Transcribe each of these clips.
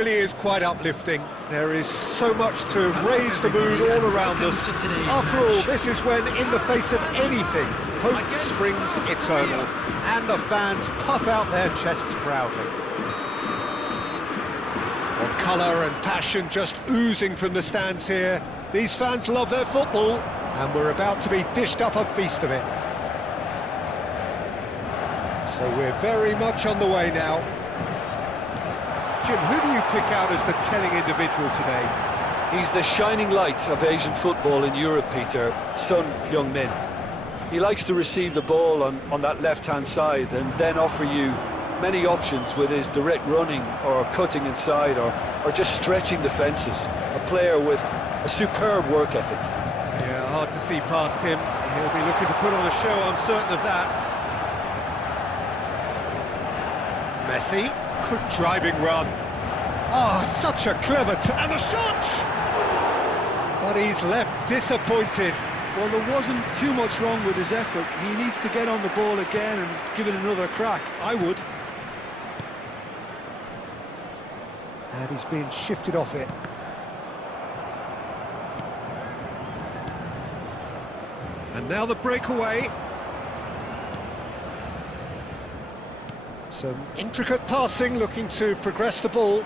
really is quite uplifting. There is so much to raise the mood all around us. After all, this is when, in the face of anything, hope springs eternal, and the fans puff out their chests proudly. Well, colour and passion just oozing from the stands here. These fans love their football, and we're about to be dished up a feast of it. So we're very much on the way now. Jim, who do you pick out as the telling individual today? He's the shining light of Asian football in Europe, Peter, Son Heung-min. He likes to receive the ball on that left-hand side and then offer you many options with his direct running or cutting inside or just stretching defences. A player with a superb work ethic. Yeah, hard to see past him. He'll be looking to put on a show, I'm certain of that. Messi, good driving run. Oh, such a clever and the shot! But he's left disappointed. Well, there wasn't too much wrong with his effort. He needs to get on the ball again and give it another crack. I would. And he's being shifted off it. And now the breakaway. Some intricate passing, looking to progress the ball.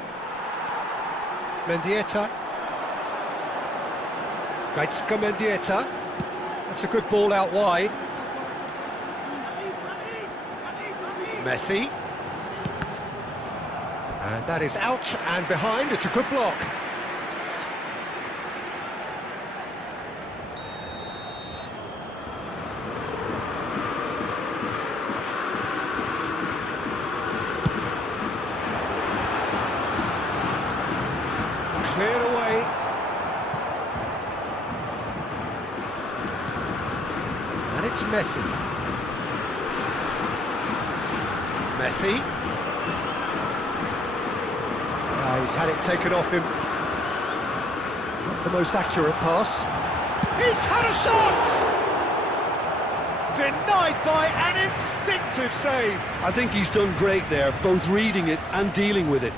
Mendieta. Mendieta. That's a good ball out wide. Messi. And that is out and behind. It's a good block. Cleared away. And it's Messi. Messi. He's had it taken off him. Not the most accurate pass. He's had a shot! Denied by an instinctive save. I think he's done great there, both reading it and dealing with it.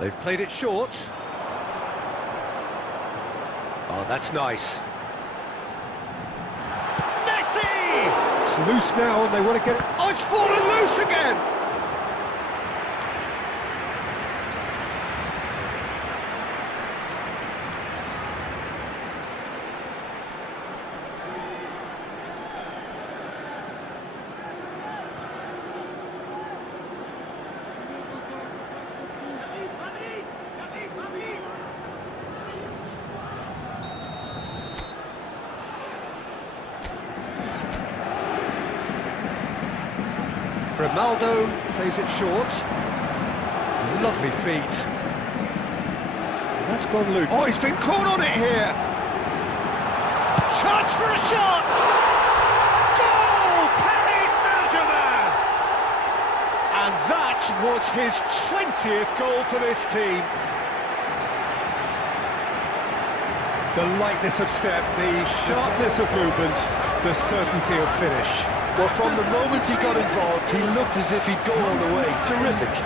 They've played it short. Oh, that's nice. Messi! It's loose now and they want to get it. Oh, it's fallen loose again! Ronaldo plays it short. Lovely feet. And that's gone loose. Oh, he's been caught on it here. Chance for a shot! Goal! Paris Saint-Germain! And that was his 20th goal for this team. The lightness of step, the sharpness of movement, the certainty of finish. Well, from the moment he got involved, he looked as if he'd go all the way. Terrific.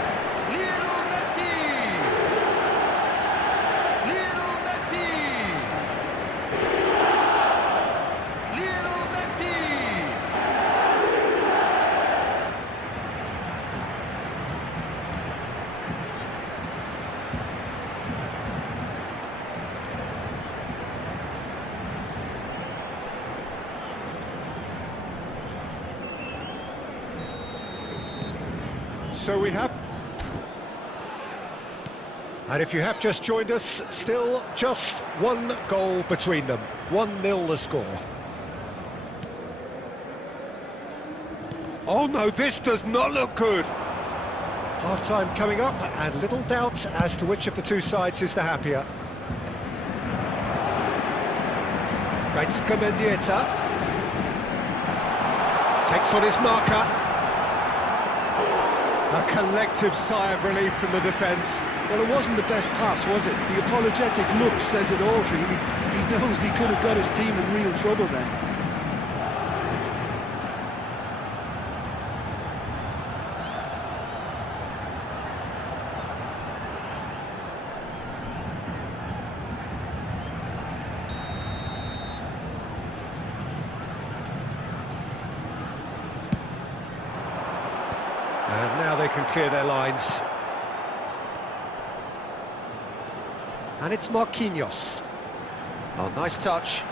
So we have... And if you have just joined us, still just one goal between them. 1-0 the score. Oh no, this does not look good. Half-time coming up, and little doubt as to which of the two sides is the happier. Mendieta takes on his marker. A collective sigh of relief from the defence. Well, it wasn't the best pass, was it? The apologetic look says it all, really. He knows he could have got his team in real trouble then. And now they can clear their lines. And it's Marquinhos. Oh, nice touch.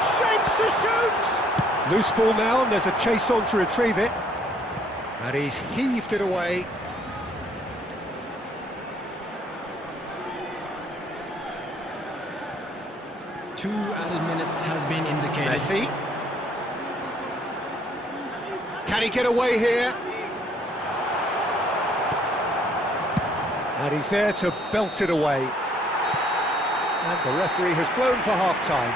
Shapes to shoot! Loose ball now, and there's a chase on to retrieve it. And he's heaved it away. Two added minutes has been indicated. Messi. Can he get away here? And he's there to belt it away. And the referee has blown for half-time.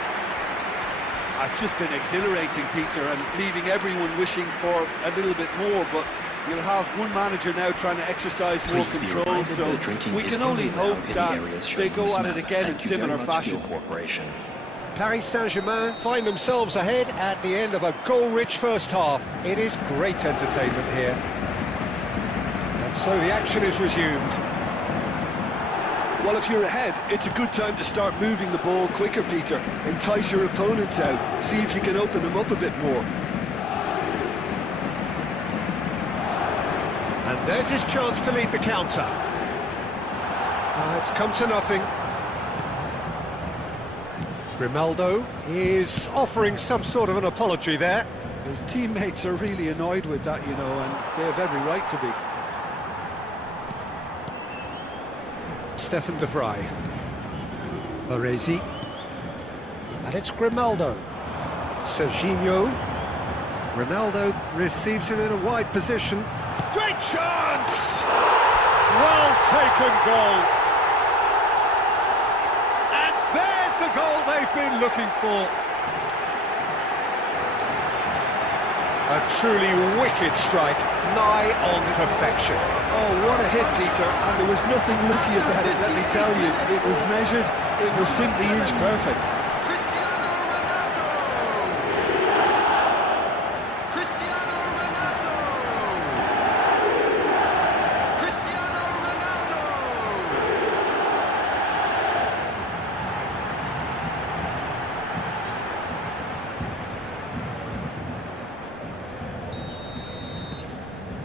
It's just been exhilarating, Peter, and leaving everyone wishing for a little bit more, but you'll have one manager now trying to exercise more control, so we can only hope that they go at it again in similar fashion. Paris Saint-Germain find themselves ahead at the end of a goal-rich first half. It is great entertainment here. And so the action is resumed. Well, if you're ahead, it's a good time to start moving the ball quicker, Peter. Entice your opponents out, see if you can open them up a bit more. And there's his chance to lead the counter. It's come to nothing. Grimaldo is offering some sort of an apology there. His teammates are really annoyed with that, you know, and they have every right to be. Stefan de Vrij. Baresi. And it's Grimaldo. Serginho. Ronaldo receives it in a wide position. Great chance! Well taken goal. And there's the goal they've been looking for. A truly wicked strike, nigh on perfection. Oh, what a hit, Peter, and there was nothing lucky about it, let me tell you. It was measured, it was simply inch perfect.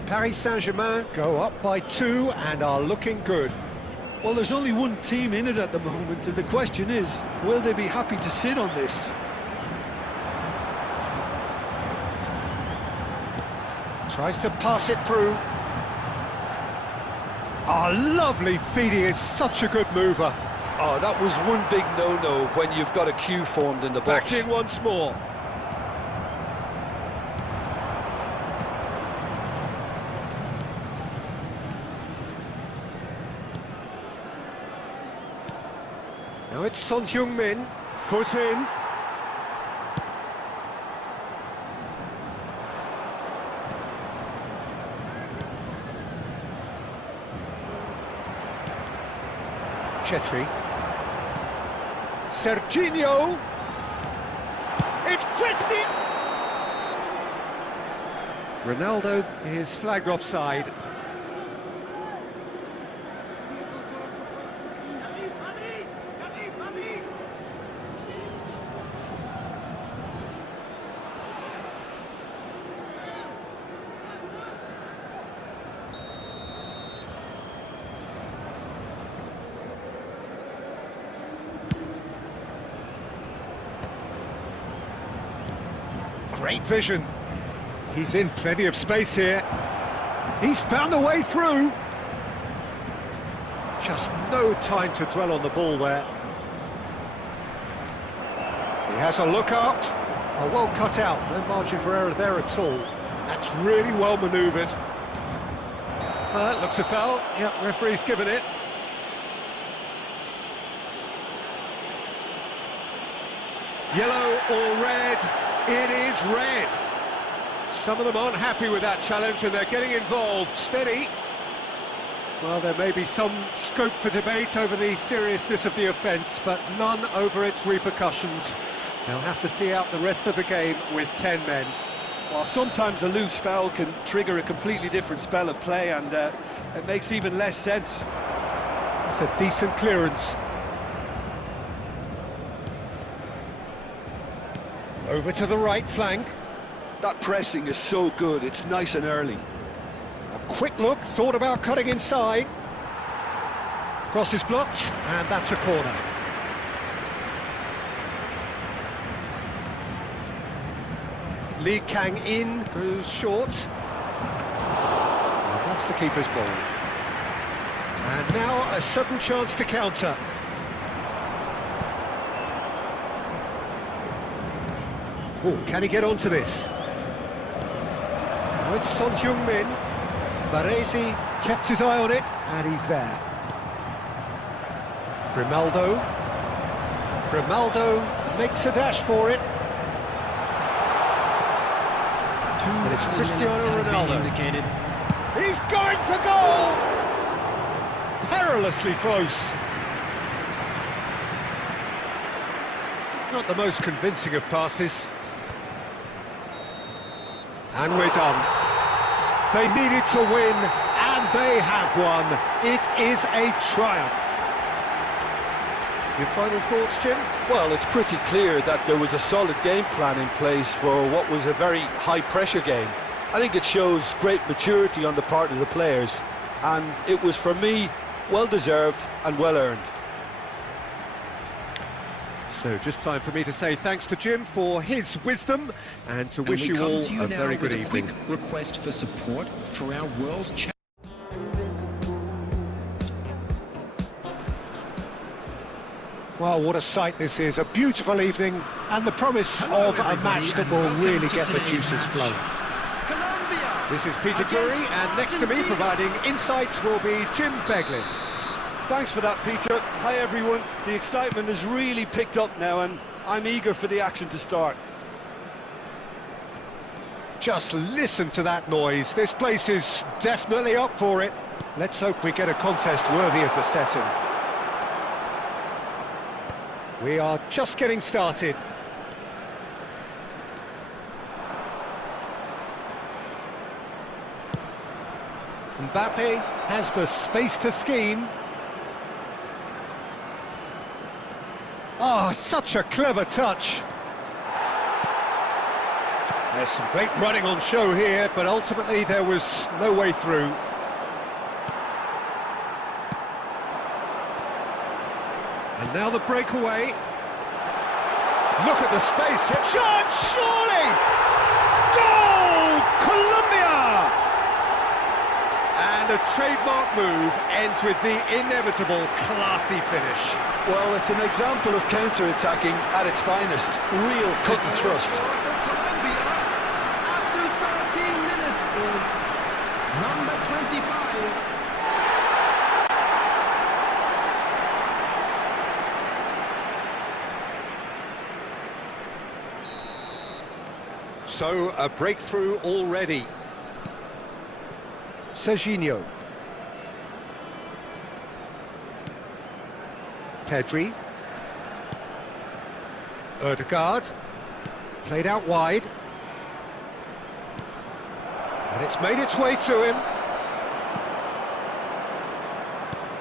Paris Saint-Germain go up by 2 and are looking good. Well, there's only one team in it at the moment, and the question is, will they be happy to sit on this? Tries to pass it through. Oh, lovely feed, he is such a good mover. Oh, that was one big no-no when you've got a queue formed in the box. Back in once more. Now it's Son Heung-min, foot in. Chetri. Serginho. It's Christie. Ronaldo is flagged offside. Great vision. He's in plenty of space here. He's found a way through. Just no time to dwell on the ball there. He has a look up. Oh, well cut out. No margin for error there at all. That's really well manoeuvred. That looks a foul. Yep, referee's given it. Yellow or red? It is red. Some of them aren't happy with that challenge and they're getting involved. Steady. Well, there may be some scope for debate over the seriousness of the offence, but none over its repercussions. They'll have to see out the rest of the game with 10 men. Well, sometimes a loose foul can trigger a completely different spell of play, and it makes even less sense. That's a decent clearance. Over to the right flank. That pressing is so good, it's nice and early. A quick look, thought about cutting inside. Cross is blocked, and that's a corner. Lee Kang in, goes short. And that's the keeper's ball. And now a sudden chance to counter. Oh, can he get onto this? With Son Heung-min, Baresi kept his eye on it, and he's there. Grimaldo makes a dash for it. And it's Cristiano Ronaldo. He's going for goal! Perilously close. Not the most convincing of passes. And we're done. They needed to win, and they have won. It is a triumph. Your final thoughts, Jim? Well, it's pretty clear that there was a solid game plan in place for what was a very high-pressure game. I think it shows great maturity on the part of the players, and it was, for me, well-deserved and well-earned. So just time for me to say thanks to Jim for his wisdom and to wish you all a very good evening. Request for support for our World Champion. Well, what a sight this is. A beautiful evening and the promise of a match that will really get the juices flowing. This is Peter Drury, and next to me providing insights will be Jim Beglin. Thanks for that, Peter. Hi, everyone. The excitement has really picked up now, and I'm eager for the action to start. Just listen to that noise. This place is definitely up for it. Let's hope we get a contest worthy of the setting. We are just getting started. Mbappe has the space to scheme. Oh, such a clever touch. There's some great running on show here, but ultimately there was no way through. And now the breakaway. Look at the space. Chance, surely! Goal! Colombia! And a trademark move ends with the inevitable classy finish. Well, it's an example of counter-attacking at its finest. Real cut and thrust. Colombia, after 13 minutes, is number 25. So, a breakthrough already. Serginho. Pedri. Ødegaard. Played out wide. And it's made its way to him.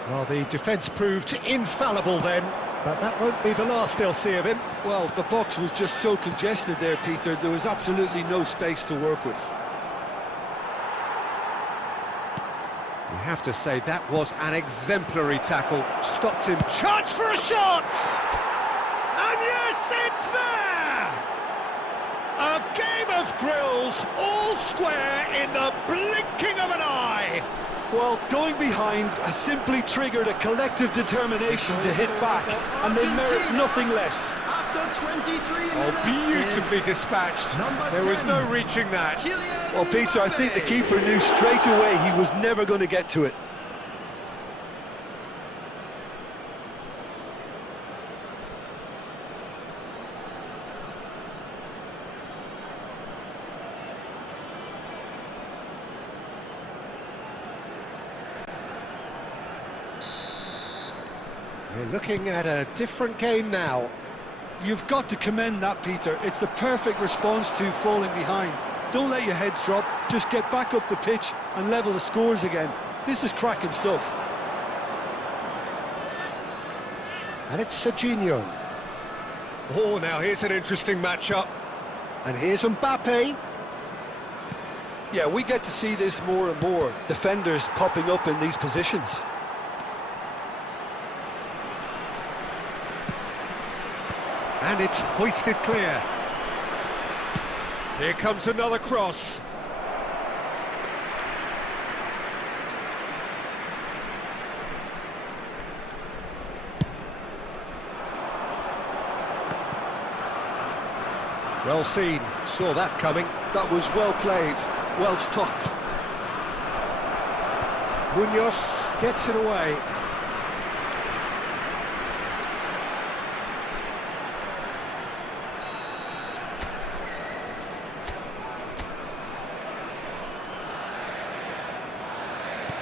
Well, the defence proved infallible then, but that won't be the last they'll see of him. Well, the box was just so congested there, Peter. There was absolutely no space to work with. You have to say that was an exemplary tackle. Stopped him. Chance for a shot! And yes, it's there! A game of thrills, all square in the blinking of an eye. Well, going behind has simply triggered a collective determination to hit back, and they merit nothing less. After 23 minutes, Oh, beautifully dispatched. There was no reaching that. Well, Peter, I think the keeper knew straight away he was never going to get to it. We're looking at a different game now. You've got to commend that, Peter. It's the perfect response to falling behind. Don't let your heads drop, just get back up the pitch and level the scores again. This is cracking stuff. And it's Serginho. Oh, now here's an interesting matchup. And here's Mbappe. Yeah, we get to see this more and more. Defenders popping up in these positions. And it's hoisted clear. Here comes another cross. Well seen, saw that coming. That was well played, well stopped. Munoz gets it away.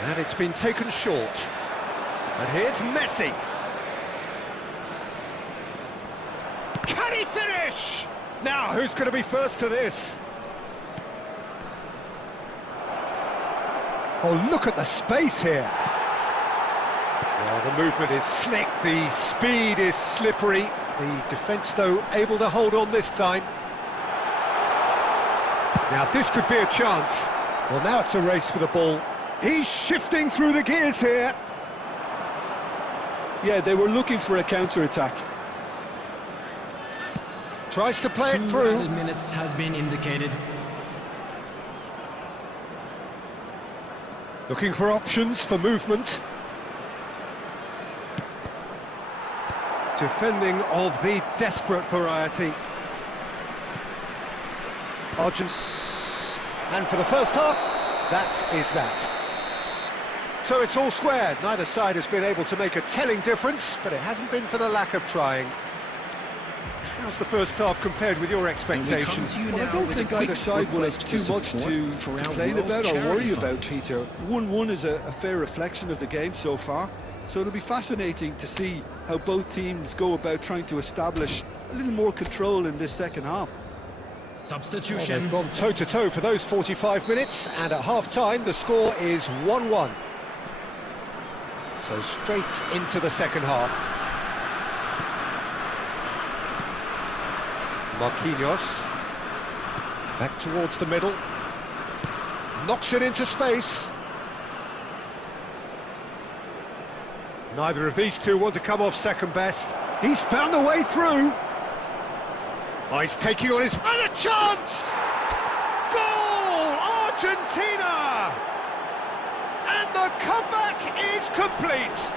And it's been taken short. And here's Messi. Can he finish? Now, who's going to be first to this? Oh, look at the space here. Well, the movement is slick, the speed is slippery. The defence, though, able to hold on this time. Now, this could be a chance. Well, now it's a race for the ball. He's shifting through the gears here. Yeah, they were looking for a counter-attack. Tries to play it 2 through. added minutes has been indicated. Looking for options for movement. Defending of the desperate variety. Argentina. And for the first half, that is that. So it's all squared. Neither side has been able to make a telling difference, but it hasn't been for the lack of trying. How's the first half compared with your expectations? Well, I don't think either side will have too much to complain about or worry about, Peter. 1-1 is a fair reflection of the game so far. So it'll be fascinating to see how both teams go about trying to establish a little more control in this second half. Substitution. Well, they've gone toe-to-toe for those 45 minutes, and at half-time the score is 1-1. So straight into the second half. Marquinhos. Back towards the middle. Knocks it into space. Neither of these two want to come off second best. He's found a way through. Oh, he's taking on his... And a chance! Goal! Argentina! And the comeback is complete.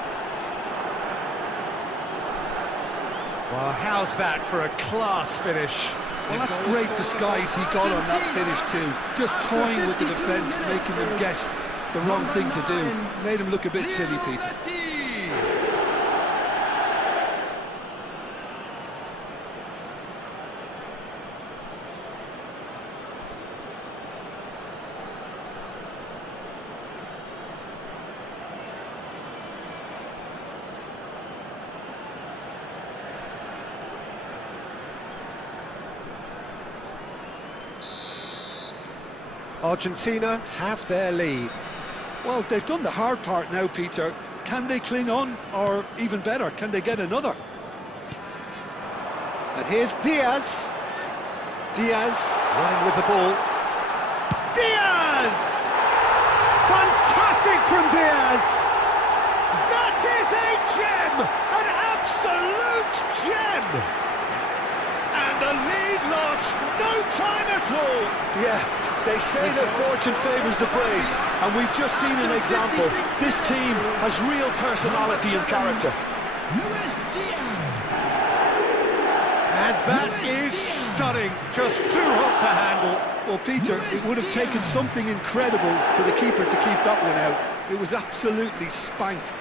Well, how's that for a class finish? Well, that's great disguise he got on that finish too. Just toying with the defence, making them guess the wrong thing to do. Made him look a bit silly, Peter. Argentina have their lead. Well, they've done the hard part now, Peter. Can they cling on, or even better, can they get another? And here's Diaz. Diaz running with the ball. Diaz! Fantastic from Diaz! That is a gem! An absolute gem! And the lead lost no time at all. Yeah. They say that fortune favours the brave, and we've just seen an example. This team has real personality and character. And that is stunning, just too hot to handle. Well, Peter, it would have taken something incredible for the keeper to keep that one out. It was absolutely spanked.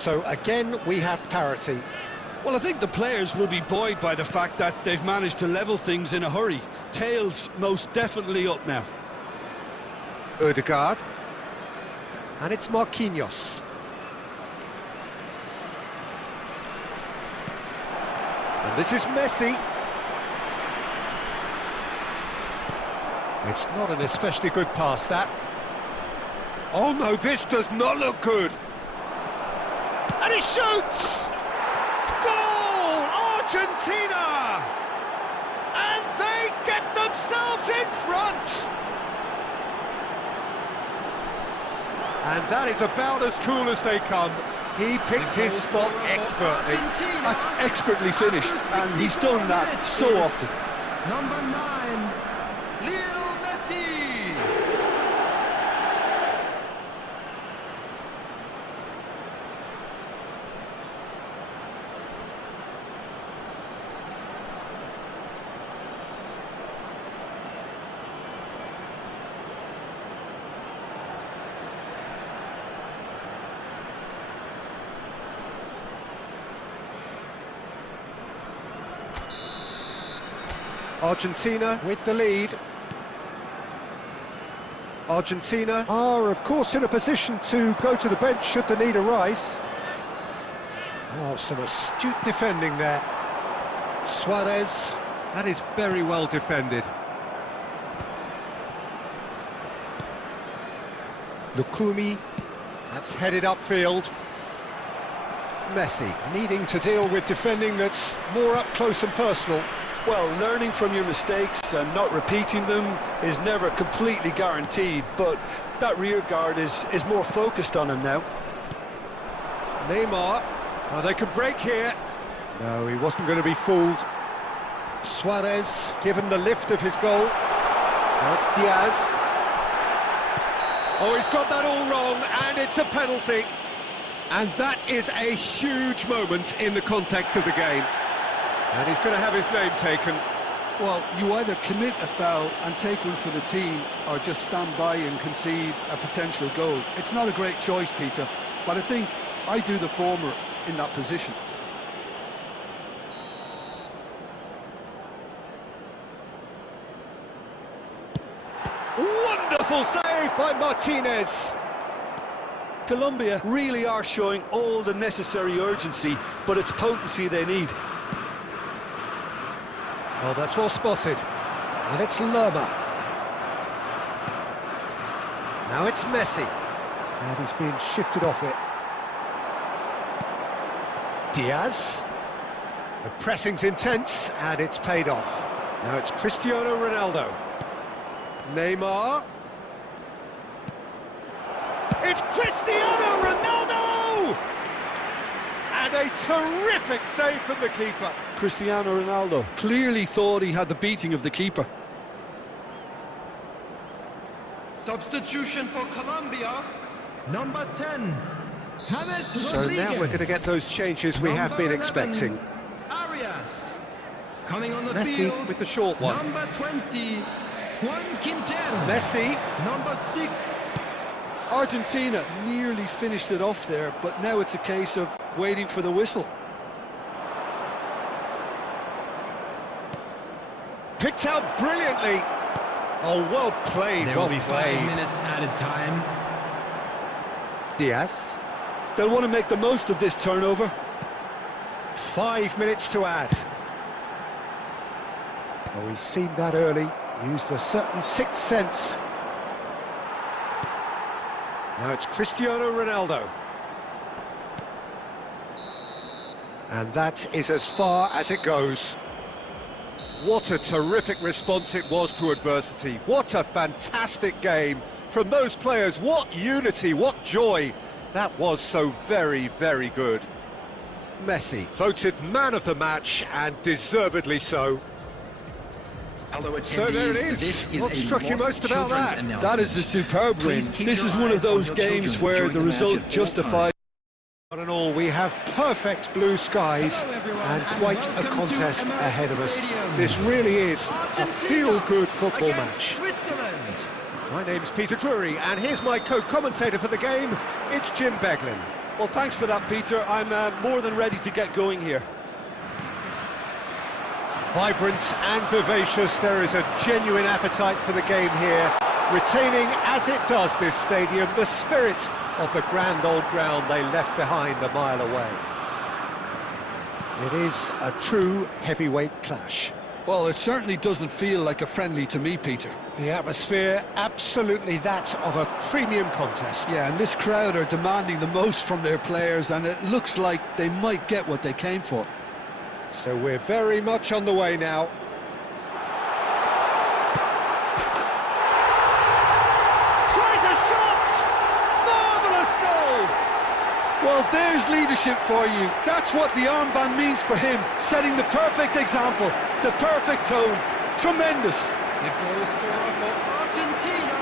So again, we have parity. Well, I think the players will be buoyed by the fact that they've managed to level things in a hurry. Tails most definitely up now. Odegaard. And it's Marquinhos. And this is Messi. It's not an especially good pass, that. Oh no, this does not look good. And he shoots! Goal! Argentina! And they get themselves in front! And that is about as cool as they come. He picked his spot expertly. That's expertly finished, and he's done that so often. Number 9, Lionel Messi. Argentina with the lead. Argentina are, of course, in a position to go to the bench should the need arise. Oh, some astute defending there. Suarez, that is very well defended. Lukumi, that's headed upfield. Messi needing to deal with defending that's more up close and personal. Well, learning from your mistakes and not repeating them is never completely guaranteed, but that rear guard is more focused on him now. Neymar, oh, they could break here. No, he wasn't going to be fooled. Suarez, given the lift of his goal. Now it's Diaz. Oh, he's got that all wrong, and it's a penalty. And that is a huge moment in the context of the game. And he's going to have his name taken. Well, you either commit a foul and take one for the team, or just stand by and concede a potential goal. It's not a great choice, Peter, but I think I do the former in that position. Wonderful save by Martinez. Colombia really are showing all the necessary urgency, but it's potency they need. Well, that's well spotted. And it's Lerma. Now it's Messi. And he's being shifted off it. Diaz. The pressing's intense, and it's paid off. Now it's Cristiano Ronaldo. Neymar. It's Cristiano Ronaldo! And a terrific save from the keeper. Cristiano Ronaldo clearly thought he had the beating of the keeper. Substitution for Colombia. Number 10, James So Rodriguez. now we're going to get those changes we have been 11, expecting. Arias. Coming on the Messi field with the short one. Number 20, Juan Quintero. Messi. Number 6. Argentina nearly finished it off there, but now it's a case of waiting for the whistle. Picked out brilliantly. Oh, well played, There well will be 5 played. minutes added time. Diaz. They'll want to make the most of this turnover. 5 minutes to add. Oh, he's seen that early. Used a certain sixth sense. Now it's Cristiano Ronaldo. And that is as far as it goes. What a terrific response it was to adversity. What a fantastic game from those players. What unity, what joy. That was so very, very good. Messi, voted man of the match, and deservedly so. So there it is. What struck you most about that? That is a superb win. This is one of those games where the result justifies. All in all, we have perfect blue skies and quite a contest ahead of us. This really is a feel-good football match. My name's Peter Drury, and here's my co-commentator for the game. It's Jim Beglin. Well, thanks for that, Peter. I'm more than ready to get going here. Vibrant and vivacious, there is a genuine appetite for the game here, retaining, as it does this stadium, the spirit of the grand old ground they left behind a mile away. It is a true heavyweight clash. Well, it certainly doesn't feel like a friendly to me, Peter. The atmosphere, absolutely that of a premium contest. Yeah, and this crowd are demanding the most from their players, and it looks like they might get what they came for. So we're very much on the way now. Tries a shot! Marvellous goal! Well, there's leadership for you. That's what the armband means for him, setting the perfect example, the perfect tone. Tremendous. It goes for Argentina.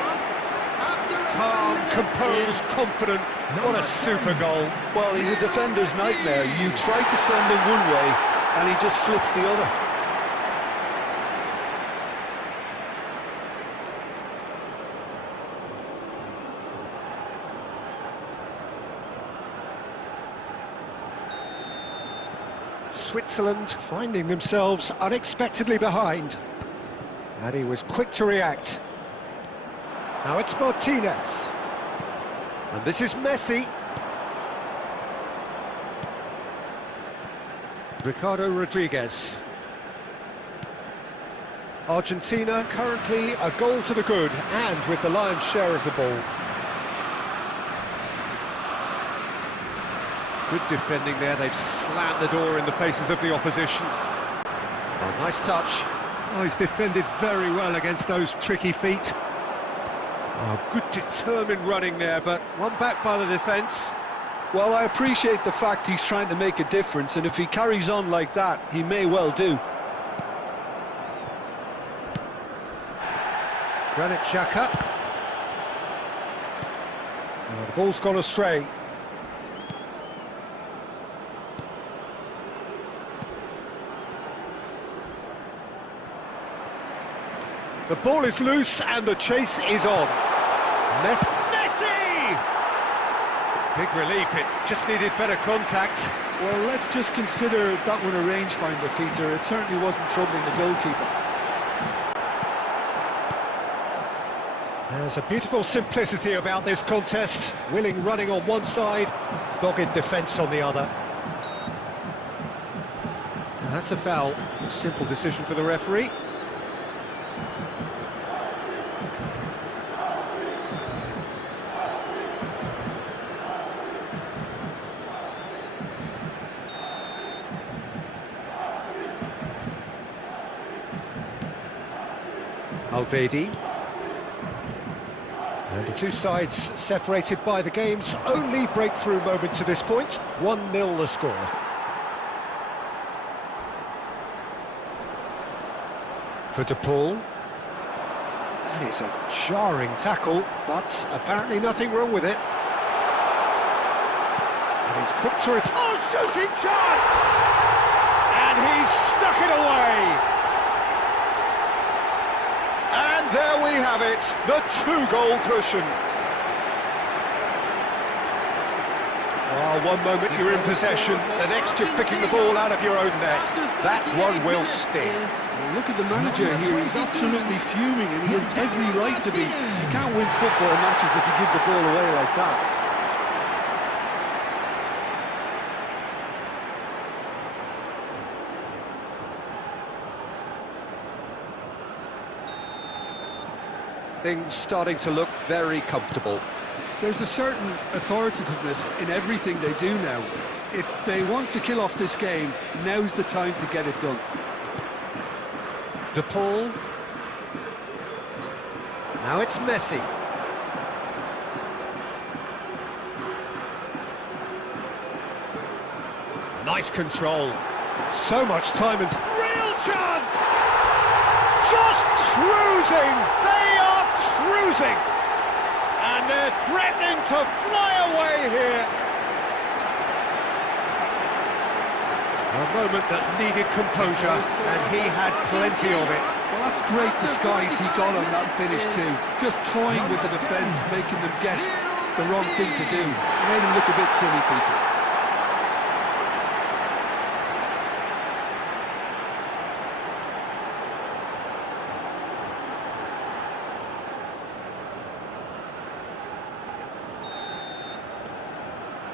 After Calm, 11 minutes composed, is confident. What a super goal. Well, he's a defender's nightmare. You try to send him one way, and he just slips the other. Switzerland finding themselves unexpectedly behind. And he was quick to react. Now it's Martinez. And this is Messi. Ricardo Rodriguez. Argentina currently a goal to the good and with the lion's share of the ball. Good defending there, they've slammed the door in the faces of the opposition. Oh, nice touch. Oh, he's defended very well against those tricky feet. Oh, good determined running there, but one back by the defence. Well, I appreciate the fact he's trying to make a difference, and if he carries on like that, he may well do. Granit Xhaka. Oh, the ball's gone astray. The ball is loose and the chase is on. Messi! Big relief, it just needed better contact. Well, let's just consider that one a rangefinder, Peter. It certainly wasn't troubling the goalkeeper. There's a beautiful simplicity about this contest. Willing running on one side, dogged defence on the other. And that's a foul. A simple decision for the referee. Valverde. And the two sides separated by the game's only breakthrough moment to this point. 1-0 the score. For De Paul. That is a jarring tackle, but apparently nothing wrong with it. And he's quick to it. Oh, shooting chance! And he's stuck it away! And there we have it, the two-goal cushion. Oh, one moment you're in possession, the next you're picking the ball out of your own net. That one will sting. Well, look at the manager here, he's absolutely fuming, and he has every right to be. You can't win football matches if you give the ball away like that. Things starting to look very comfortable. There's a certain authoritativeness in everything they do now. If they want to kill off this game, now's the time to get it done. De Paul. Now it's Messi. Nice control. So much time and real chance! Just cruising! They are cruising! And they're threatening to fly away here. A moment that needed composure, and he had plenty of it. Well, that's great disguise he got on that finish too. Just toying with the defence, making them guess the wrong thing to do. Made him look a bit silly, Peter.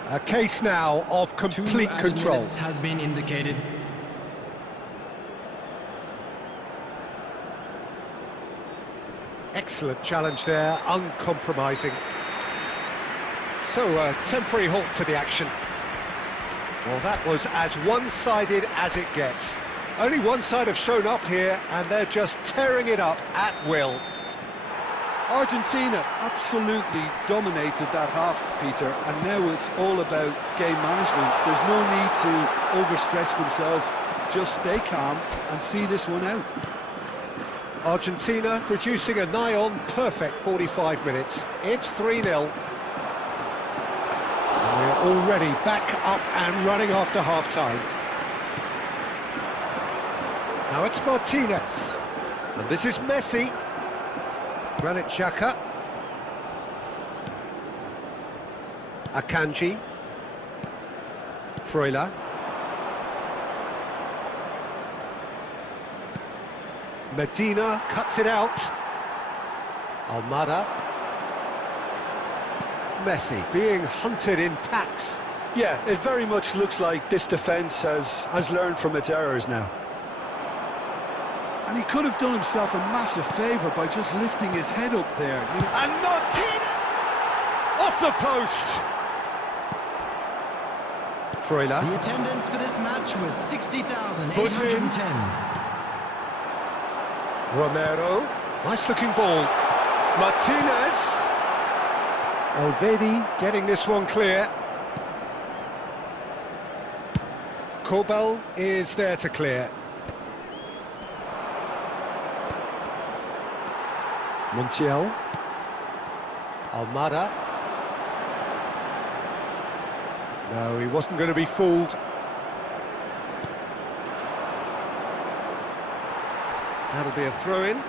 A case now of complete control. Has been indicated. Excellent challenge there, uncompromising. So, a temporary halt to the action. Well, that was as one-sided as it gets. Only one side have shown up here, and they're just tearing it up at will. Argentina absolutely dominated that half, Peter, and now it's all about game management. There's no need to overstretch themselves. Just stay calm and see this one out. Argentina producing a nigh-on perfect 45 minutes. It's 3-0. And we're already back up and running after half-time. Now it's Martinez. And this is Messi. Granit Xhaka. Akanji. Freuler. Medina cuts it out. Almada. Messi being hunted in packs. Yeah, it very much looks like this defence has learned from its errors now. And he could have done himself a massive favour by just lifting his head up there. And Martinez! Off the post! Freuler. The attendance for this match was 60,810. Romero. Nice looking ball. Martinez. Valverde getting this one clear. Kobel is there to clear. Montiel. Almada. No, he wasn't going to be fooled. That'll be a throw-in.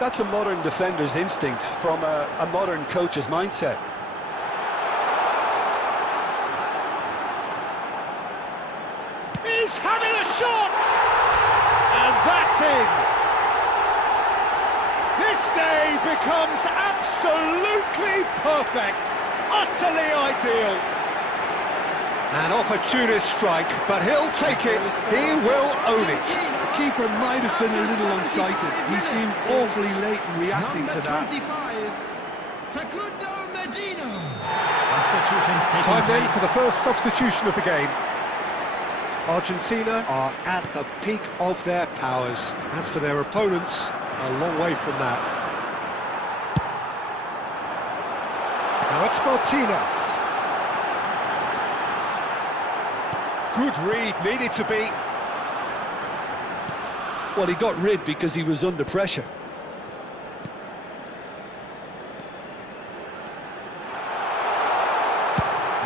That's a modern defender's instinct from a modern coach's mindset. He's having a shot! And that's in! This day becomes absolutely perfect, utterly ideal. An opportunist strike, but he'll take it, he will own it. The keeper might have been a little unsighted. He seemed awfully late in reacting to that. Time then for the first substitution of the game. Argentina are at the peak of their powers. As for their opponents, a long way from that. Now it's Martinez. Good read, needed to be. Well, he got rid because he was under pressure.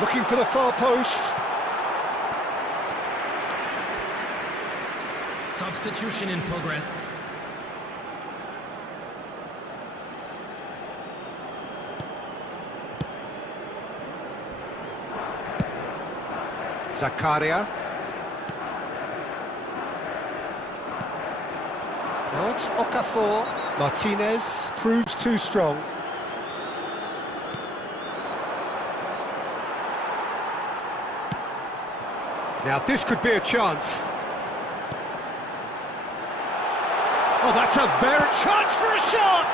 Looking for the far post. Substitution in progress. Zakaria. Now it's Okafor. Martinez proves too strong. Now this could be a chance. Oh, that's a very chance for a shot!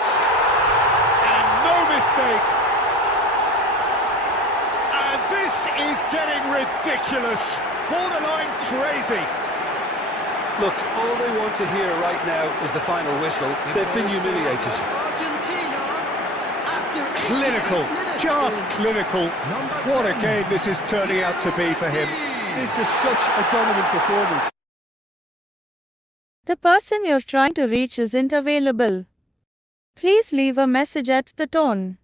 And no mistake. And this is getting ridiculous. Borderline crazy. Look, all they want to hear right now is the final whistle. They've been humiliated. Argentina, after Clinical, 88 minutes, just clinical. What a 10. game this is turning out to be for him. This is such a dominant performance. The person you're trying to reach isn't available. Please leave a message at the tone.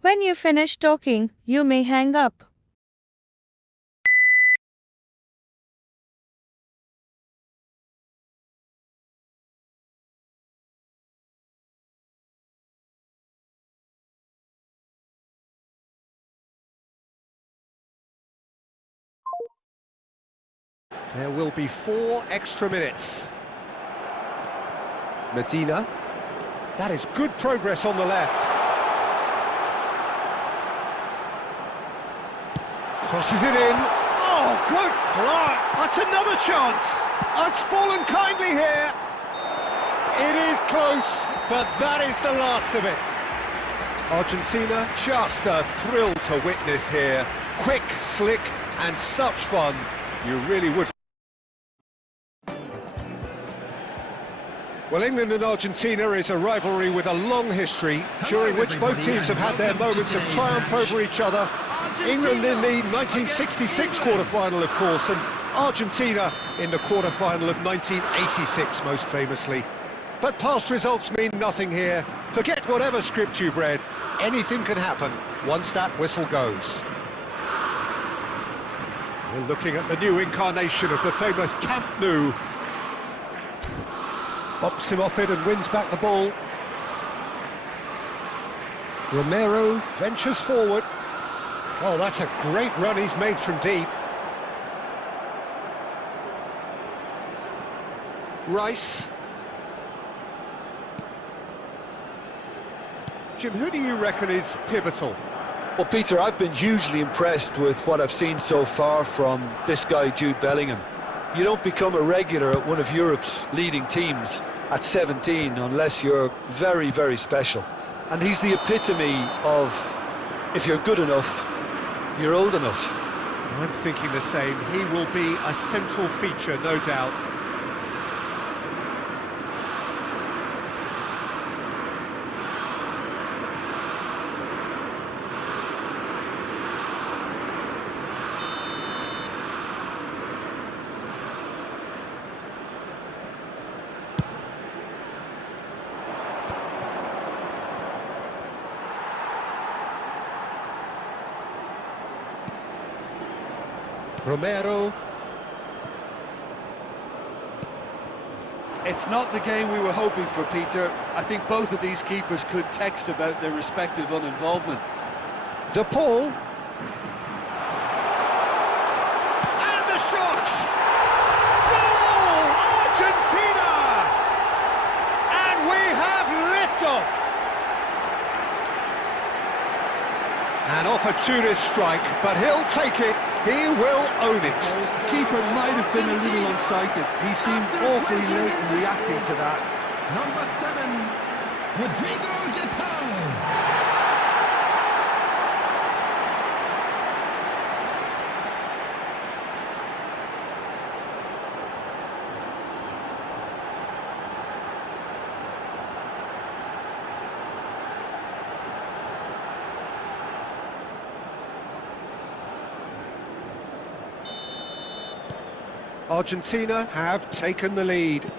When you finish talking, you may hang up. There will be 4 extra minutes. Medina. That is good progress on the left. Crosses it in. Oh, good block. That's another chance. That's fallen kindly here. It is close, but that is the last of it. Argentina, just a thrill to witness here. Quick, slick, and such fun. You really would. Well, England and Argentina is a rivalry with a long history, during which both teams have had their moments of triumph over each other. England in the 1966 quarter-final, of course, and Argentina in the quarter-final of 1986, most famously. But past results mean nothing here. Forget whatever script you've read. Anything can happen once that whistle goes. We're looking at the new incarnation of the famous Camp Nou. Bops him off it and wins back the ball. Romero ventures forward. Oh, that's a great run he's made from deep. Rice. Jim, who do you reckon is pivotal? Well, Peter, I've been hugely impressed with what I've seen so far from this guy, Jude Bellingham. You don't become a regular at one of Europe's leading teams at 17 unless you're very, very special. And he's the epitome of, if you're good enough, you're old enough. I'm thinking the same. He will be a central feature, no doubt. Romero. It's not the game we were hoping for, Peter. I think both of these keepers could text about their respective uninvolvement. De Paul. And the shot! Goal! Argentina! And we have liftoff! An opportunist strike, but he'll take it. He will own it. Keeper might have been a little unsighted. He seemed awfully late in reacting to that. Number 7, Rodrigo de Paul. Argentina have taken the lead.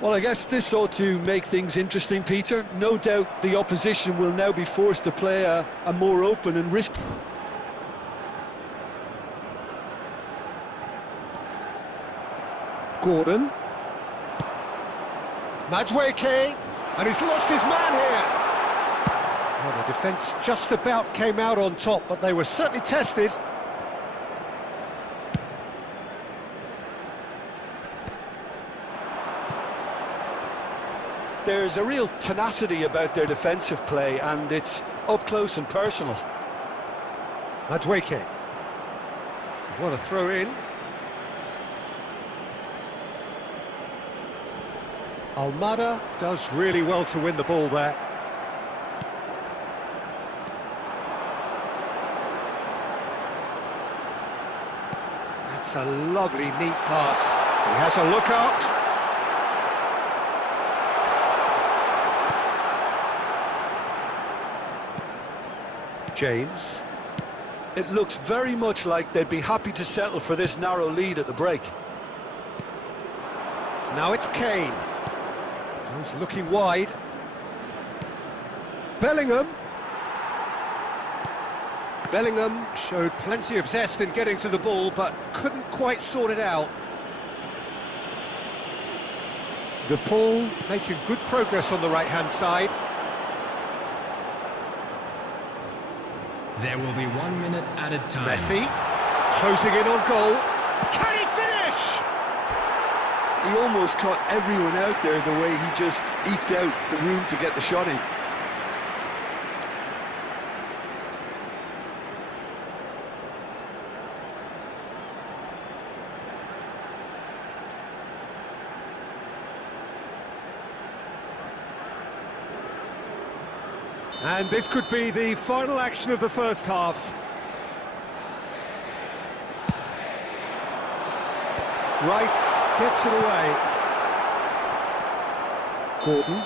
Well, I guess this ought to make things interesting, Peter. No doubt the opposition will now be forced to play a more open and risky. Gordon. Madueke. And he's lost his man here. Well, the defence just about came out on top, but they were certainly tested. There's a real tenacity about their defensive play, and it's up close and personal. Madueke. What a throw in. Almada does really well to win the ball there. That's a lovely, neat pass. He has a look out. James. It looks very much like they'd be happy to settle for this narrow lead at the break. Now it's Kane. He's looking wide. Bellingham. Bellingham showed plenty of zest in getting to the ball, but couldn't quite sort it out. De Paul making good progress on the right-hand side. There will be 1 minute added time. Messi, closing in on goal. Can he finish? finish! He almost caught everyone out there the way he just eked out the room to get the shot in. And this could be the final action of the first half. Rice gets it away. Gordon.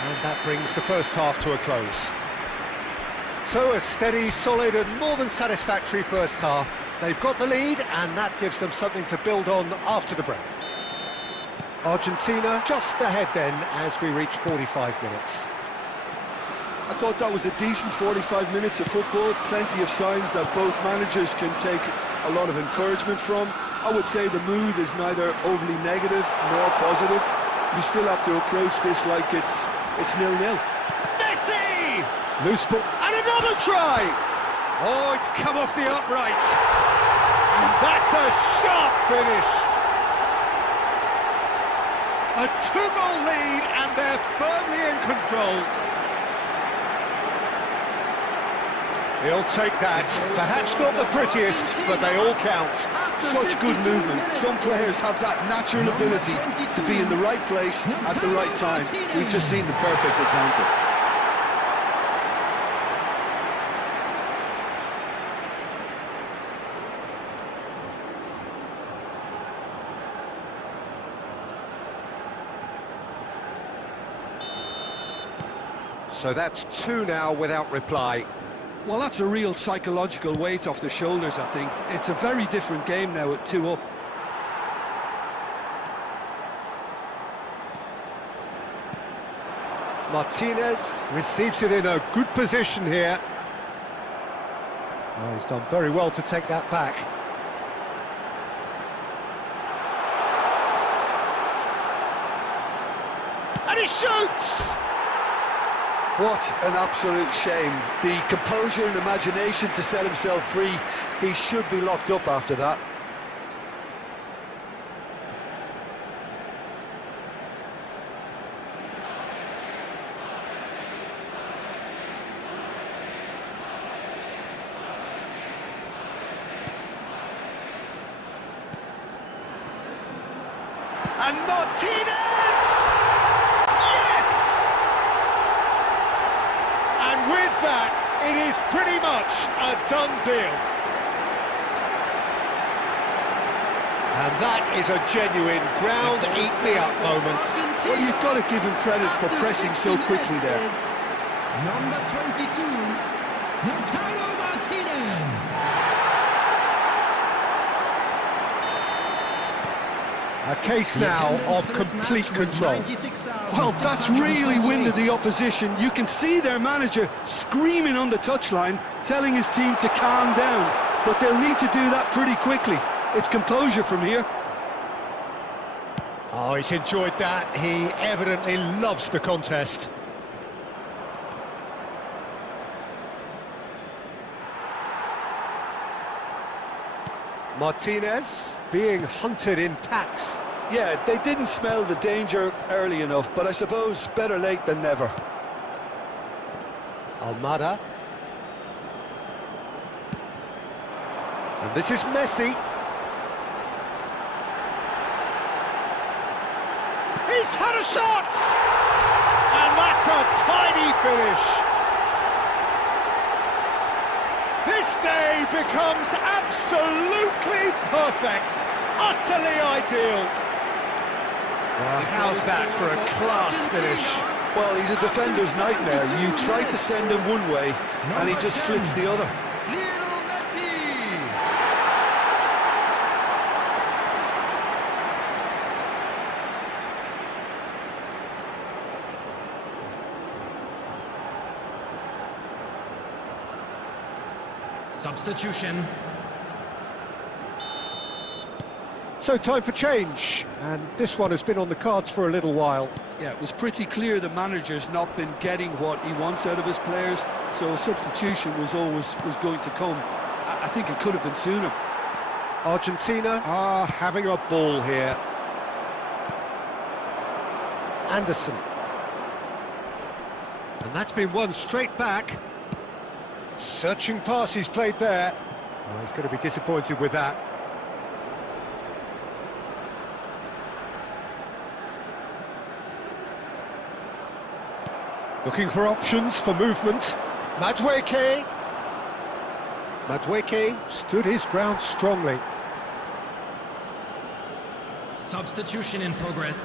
And that brings the first half to a close. So a steady, solid and more than satisfactory first half. They've got the lead and that gives them something to build on after the break. Argentina just ahead then as we reach 45 minutes. I thought that was a decent 45 minutes of football, plenty of signs that both managers can take a lot of encouragement from. I would say the mood is neither overly negative nor positive. You still have to approach this like it's 0-0. Messi! Loose ball, and another try! Oh, it's come off the upright. And that's a sharp finish. A 2-goal lead, and they're firmly in control. He'll take that. Perhaps not the prettiest, but they all count. Such good movement. Some players have that natural ability to be in the right place at the right time. We've just seen the perfect example. So that's 2 now without reply. Well, that's a real psychological weight off the shoulders, I think. It's a very different game now at 2 up. Martinez receives it in a good position here. Oh, he's done very well to take that back. And he shoots! What an absolute shame. The composure and imagination to set himself free. He should be locked up after that. And Martinez! Yes! And with that, it is pretty much a done deal. And that is a genuine ground-eat-me-up moment. Well, you've got to give him credit for pressing so quickly there. Number 22, Martinez. A case now of complete control. Well, that's really winded the opposition. You can see their manager screaming on the touchline, telling his team to calm down. But they'll need to do that pretty quickly. It's composure from here. Oh, he's enjoyed that. He evidently loves the contest. Martinez being hunted in packs. Yeah, they didn't smell the danger early enough, but I suppose better late than never. Almada. And this is Messi. He's had a shot! And that's a tiny finish. This day becomes absolutely perfect, utterly ideal. Well, how's that for a class finish? Well, he's a defender's nightmare. You try to send him one way, and he just slips the other. Substitution. So time for change, and this one has been on the cards for a little while. Yeah, it was pretty clear the manager's not been getting what he wants out of his players, so a substitution was going to come. I think it could have been sooner. Argentina are having a ball here. Anderson. And that's been won straight back. Searching pass he's played there. Oh, he's going to be disappointed with that. Looking for options for movement. Madueke. Madueke stood his ground strongly. Substitution in progress.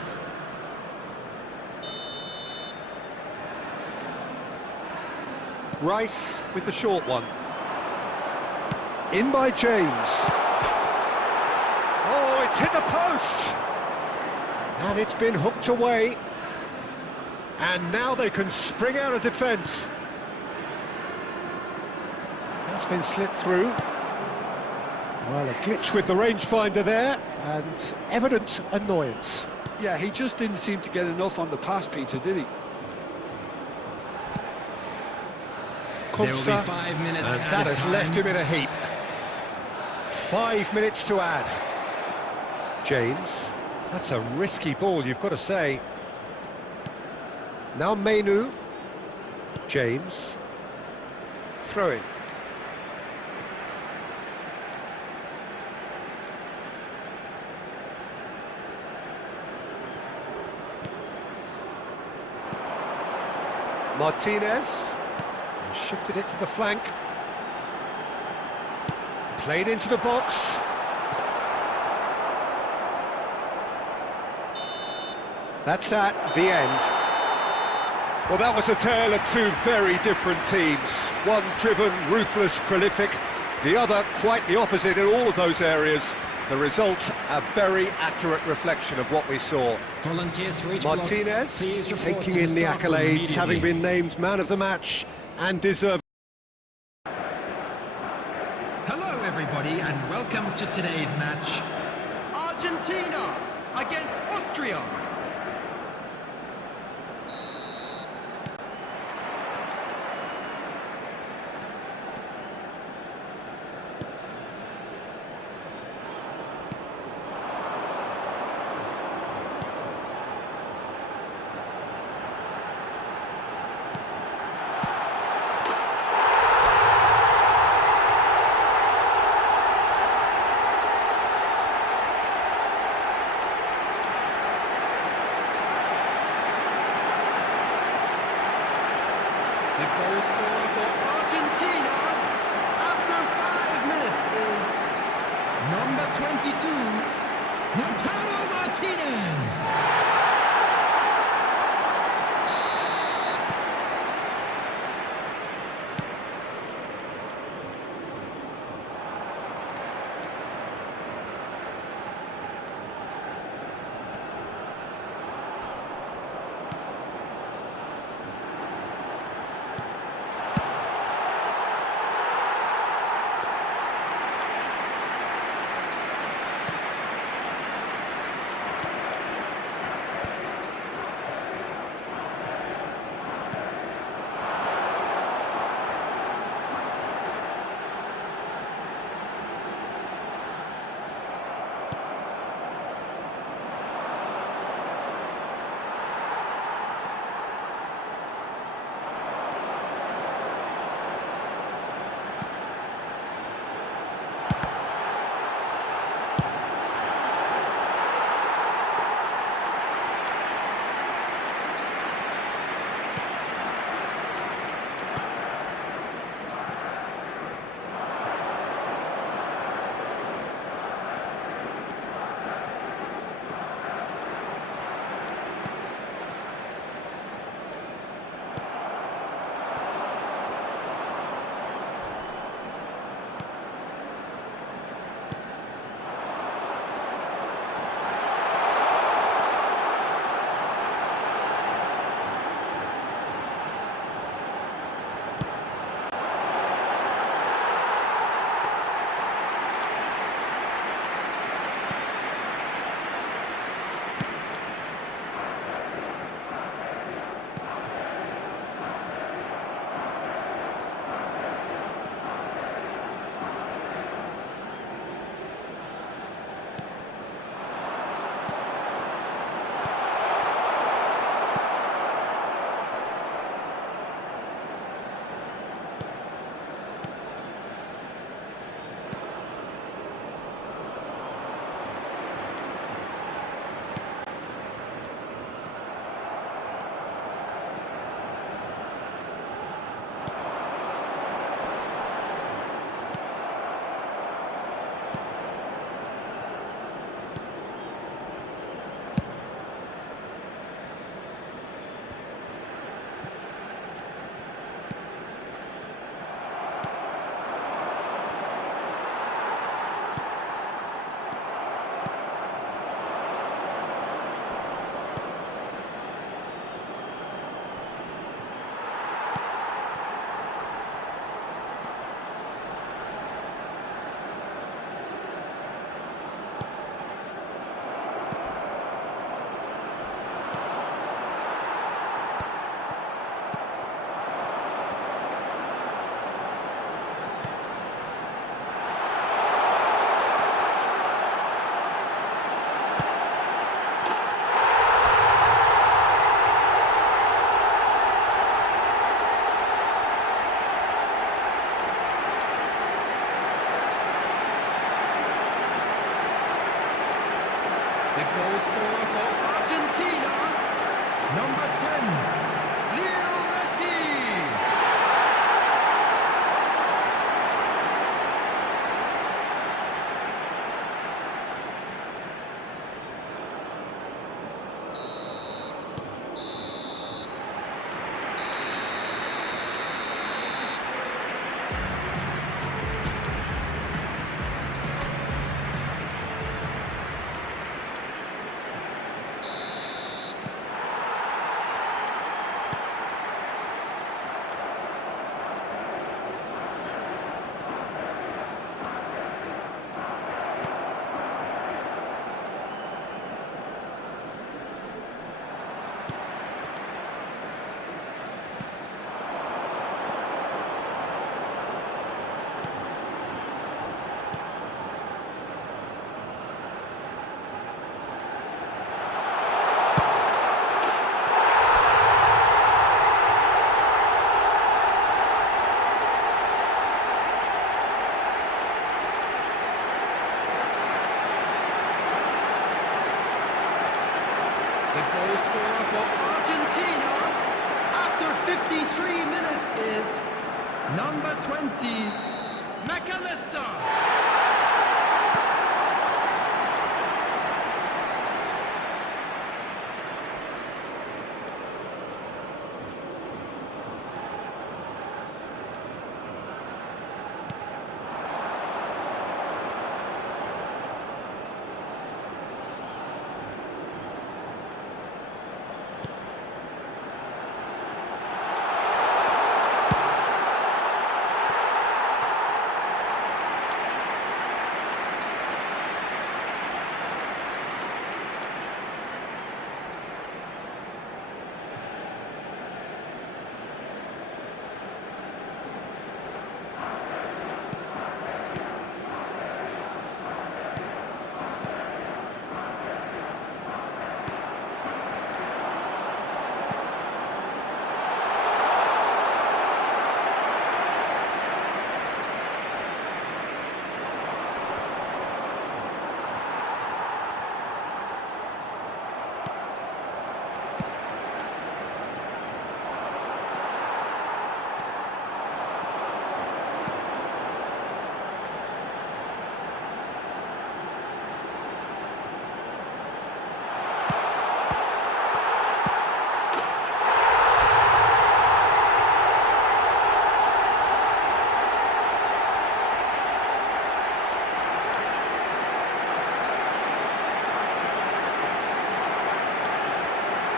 Rice with the short one. In by James. Oh, it's hit the post! And it's been hooked away. And now they can spring out of defence. That's been slipped through. Well, a glitch with the rangefinder there, and evident annoyance. Yeah, he just didn't seem to get enough on the pass, Peter, did he? Komsa, 5 minutes and that has left him in a heap. 5 minutes to add. James, that's a risky ball, you've got to say. Now Menu. James. Throwing. Martinez. Shifted it to the flank. Played into the box. That's that, the end. Well, that was a tale of two very different teams. One driven, ruthless, prolific. The other quite the opposite in all of those areas. The result, a very accurate reflection of what we saw. Martinez taking in the accolades, having been named man of the match and deserved. Hello everybody and welcome to today's match. Argentina against Austria. The goal scorer for Argentina after 5 minutes is number 22, Lautaro Martinez. The goal scorer for Argentina, number 10, Lionel Messi. The goal scorer for Argentina after 53 minutes is number 20, McAllister.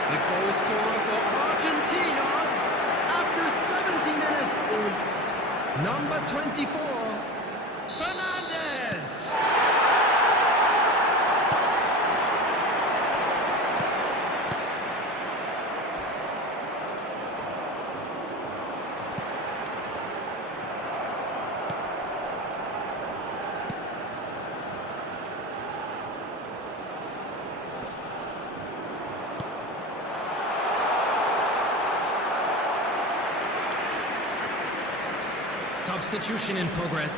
The goal scorer for Argentina after 70 minutes is number 24, Fernandez. Substitution in progress.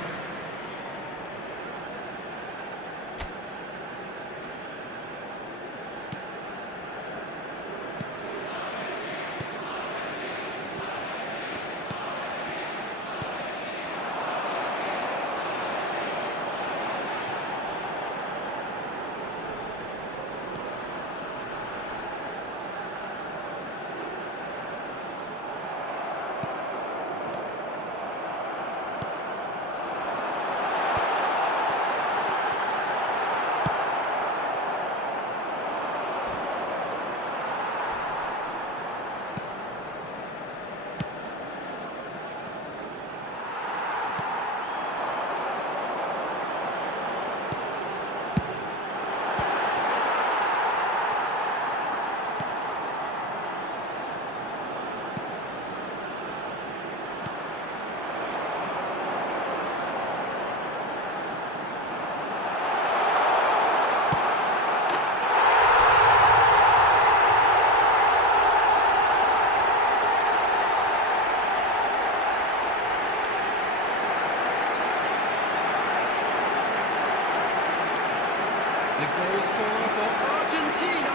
The goal scorer for Argentina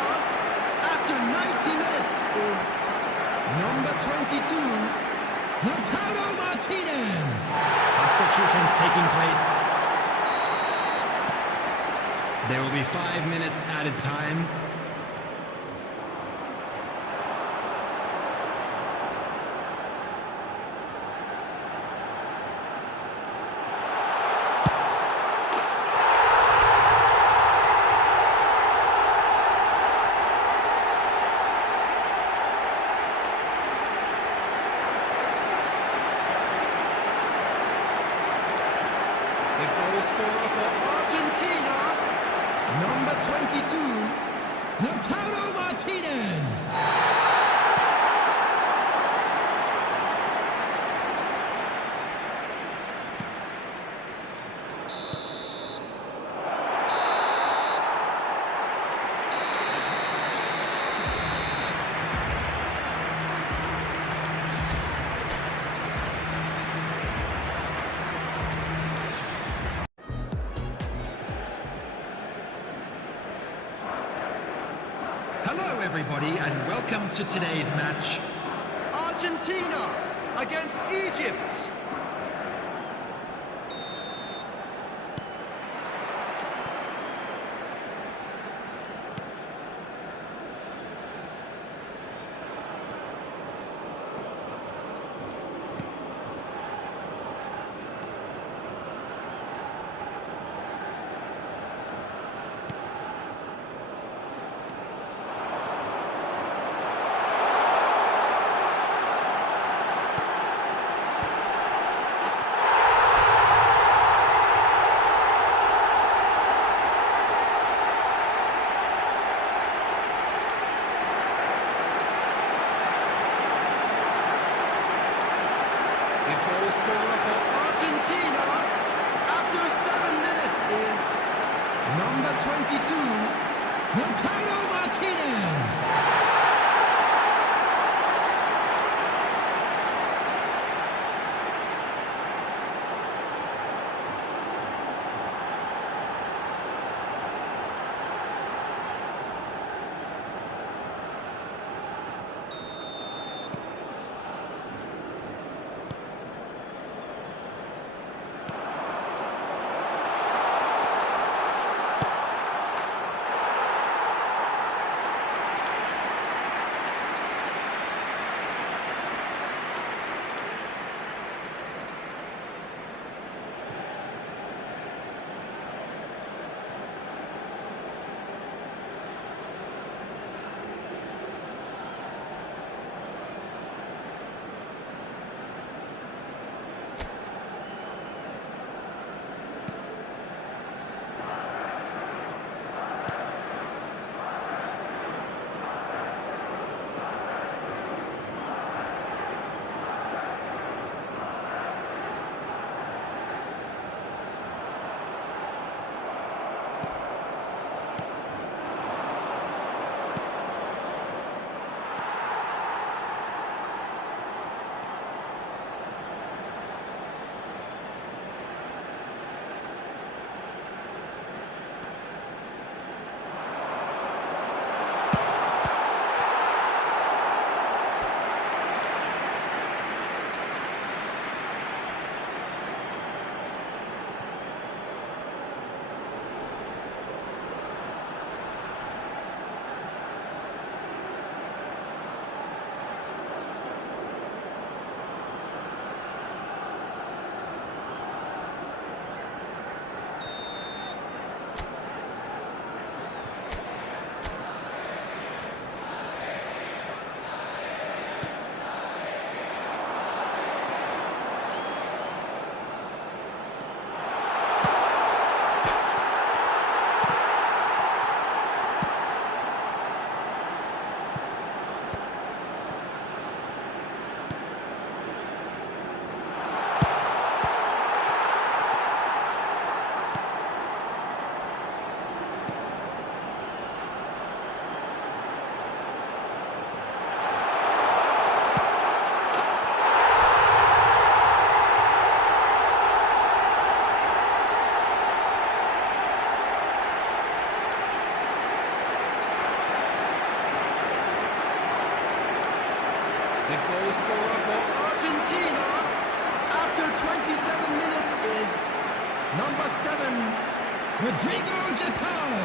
after 90 minutes is number 22, Lautaro Martinez. Substitutions taking place. There will be 5 minutes added time. The goal scorer for Argentina, number 22, Lautaro Martinez. Hello everybody and welcome to today's match. Argentina against Egypt. The goal scorer for Argentina after 7 minutes is number 22, Lautaro Martinez. Number 7, Rodrigo de Paul.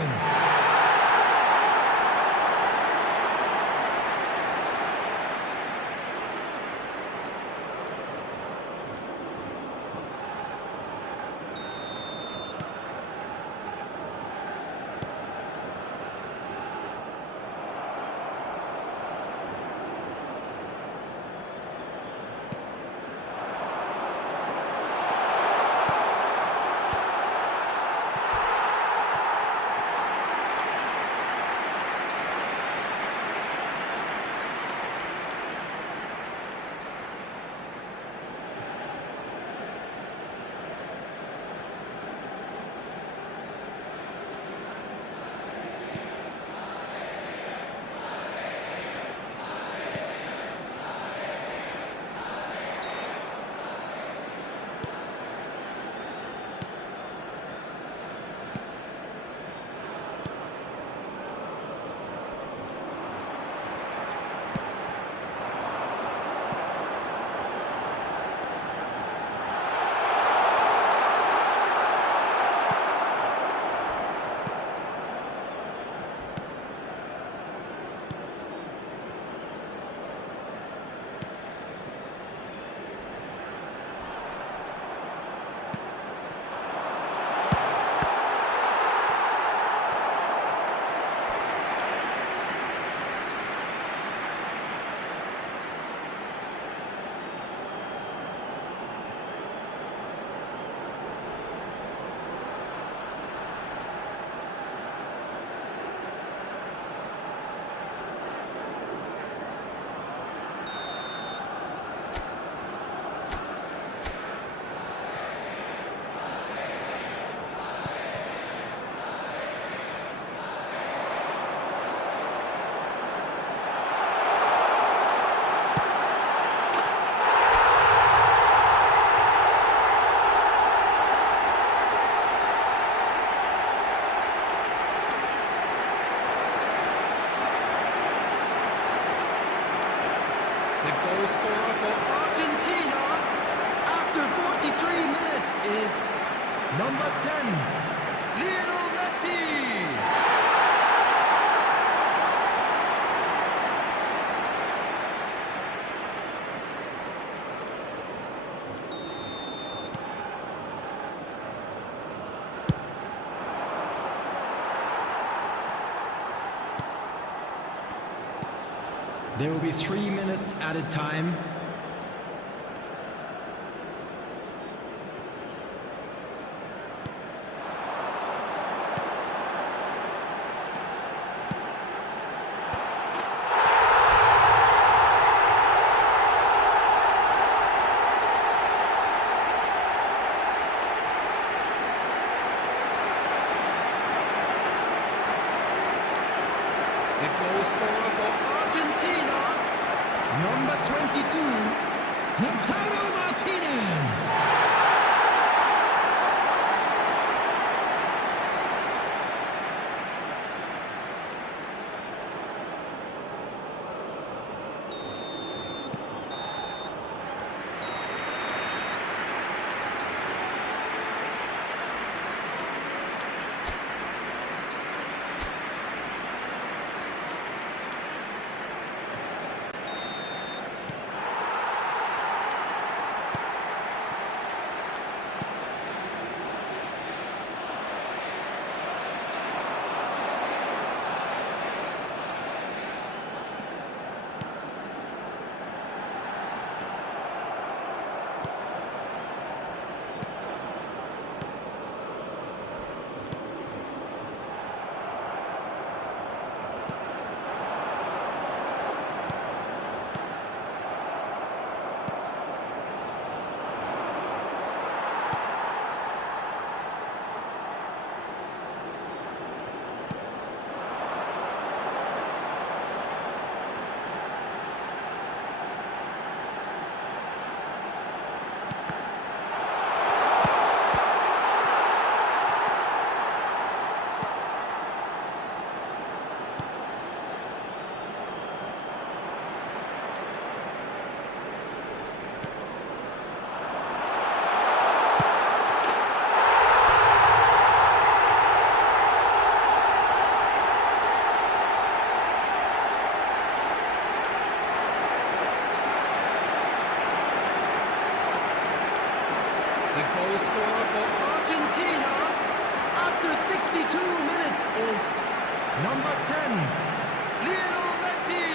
The goal scorer for Argentina after 43 minutes is number 10, Lionel Messi. There will be 3 minutes added time. The goal scorer for Argentina, number 22, Lautaro Martinez. The goal scorer for Argentina after 62 minutes is number 10, Lionel Messi.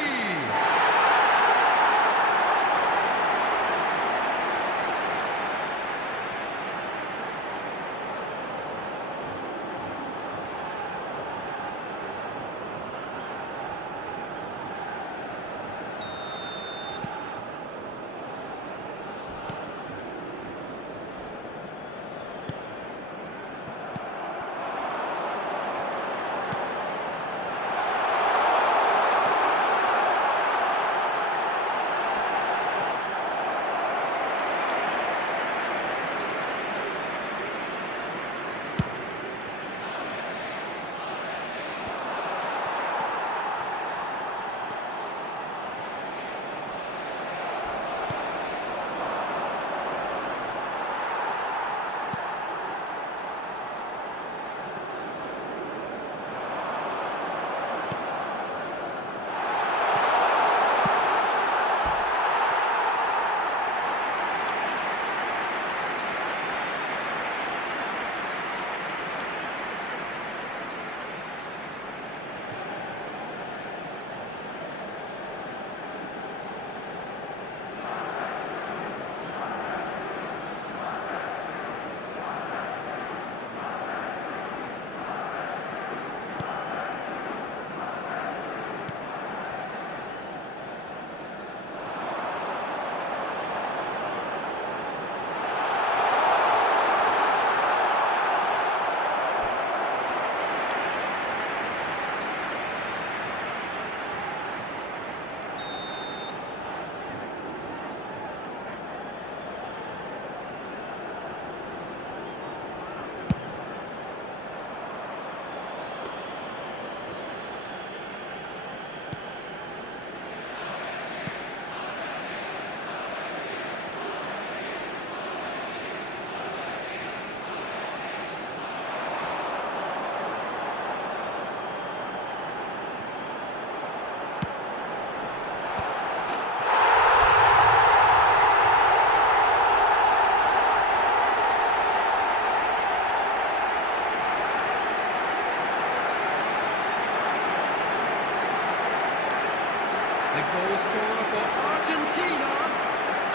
The goal scorer for Argentina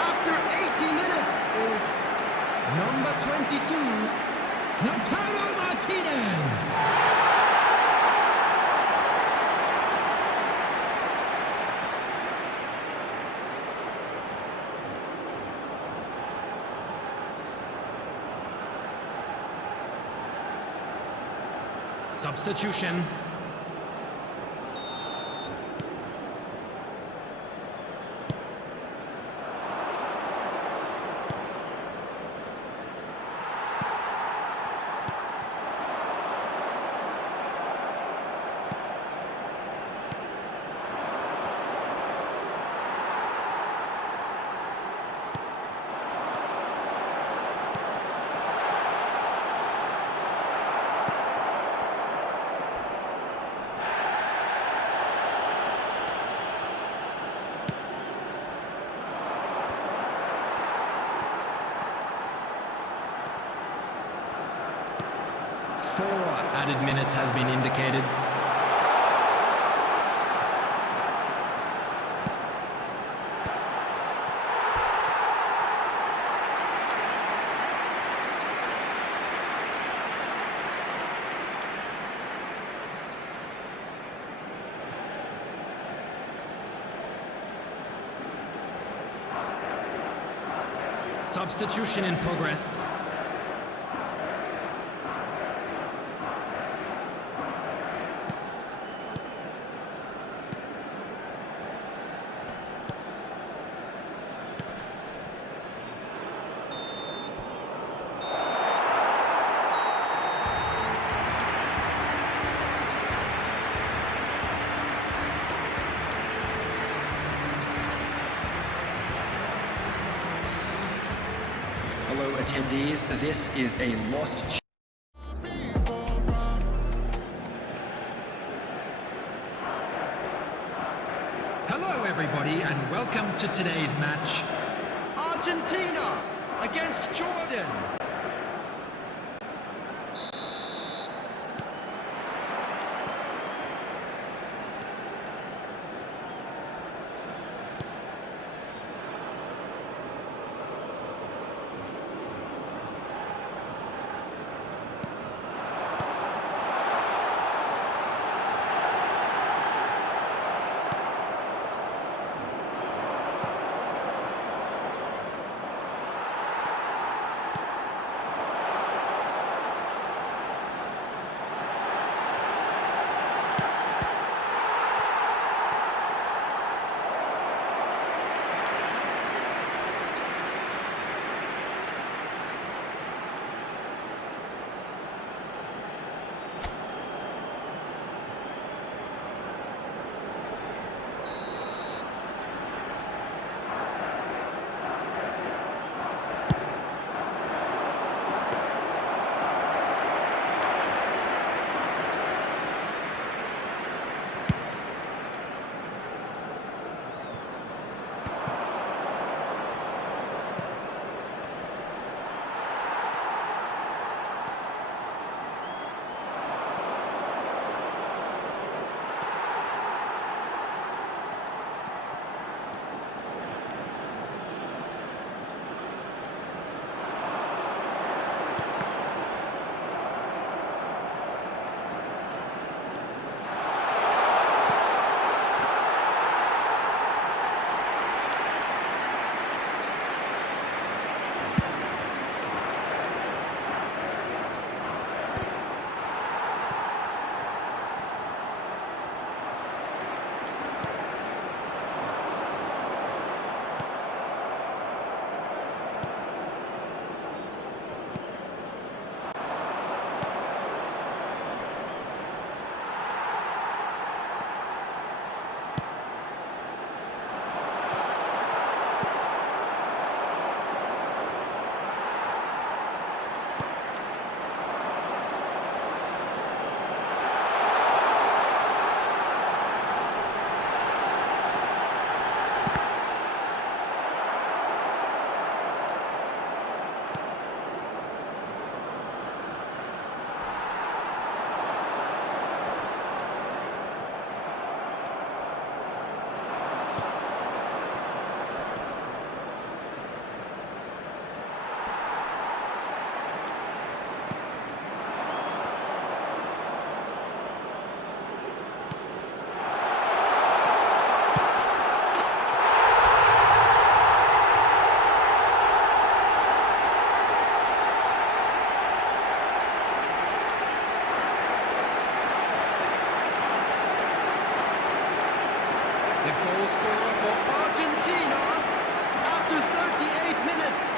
after 80 minutes is number 22, Lautaro Martinez. Substitution. Added minutes has been indicated. Substitution in progress. Hello attendees, this is a lost Hello everybody and welcome to today's match. Argentina against Jordan.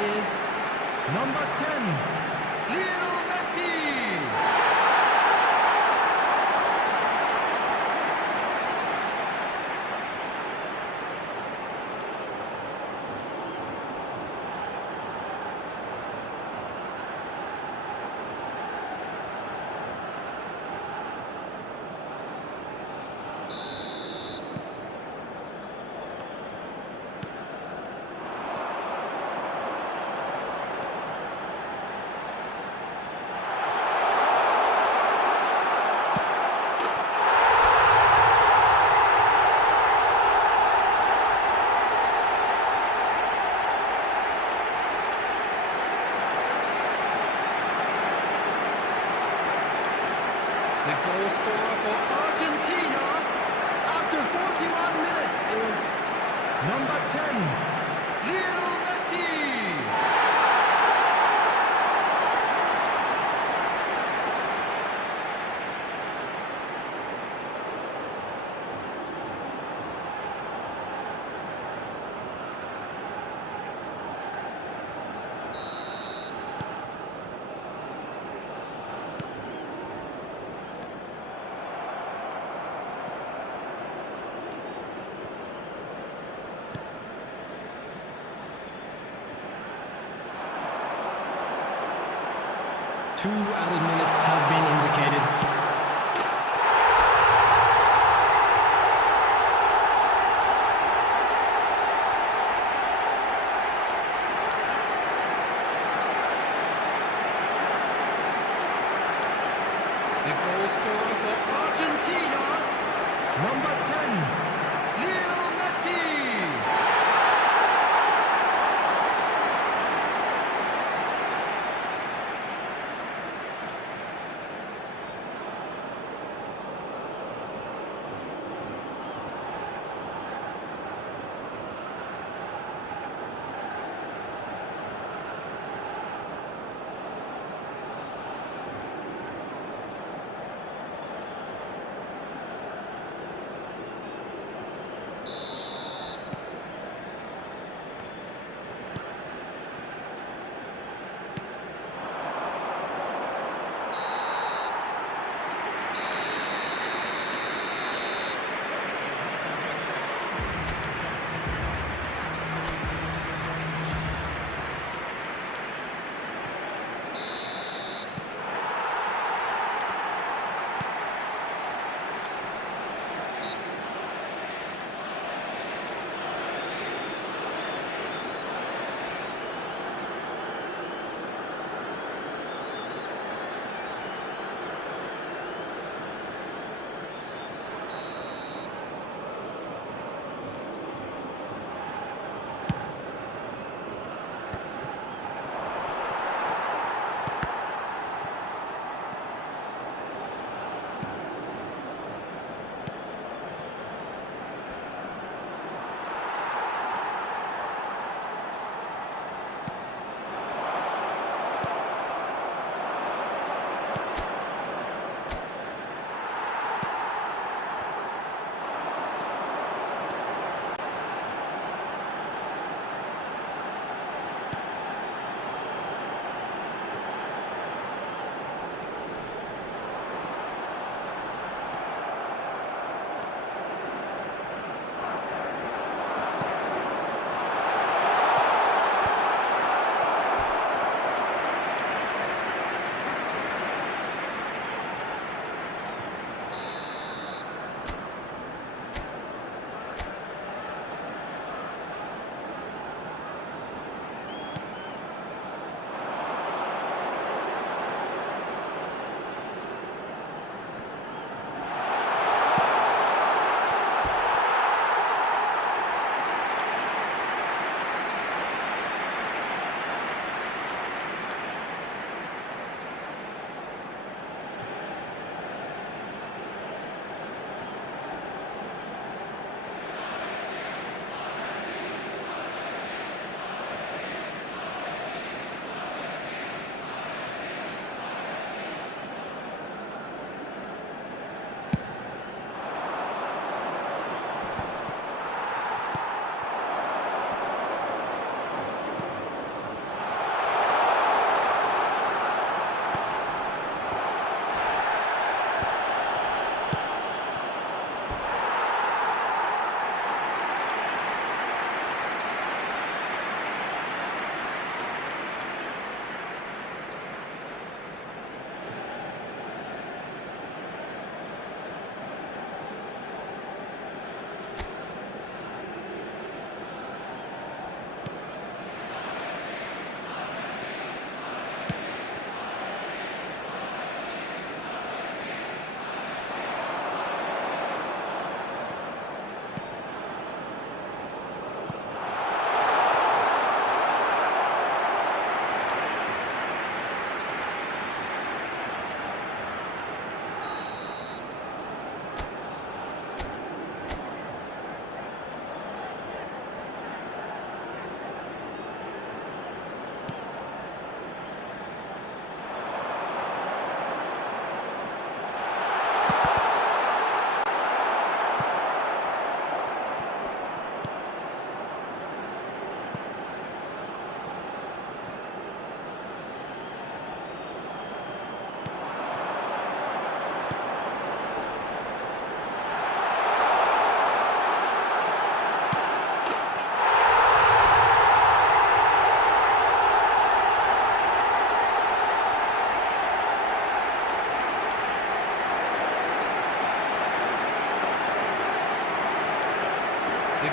is number 10, Lionel Messi. The goal scorer for Argentina after 41 minutes is number 10, Lionel Messi. 2 added minutes has been indicated. The goal scorer for Argentina, number 10, Lionel Messi.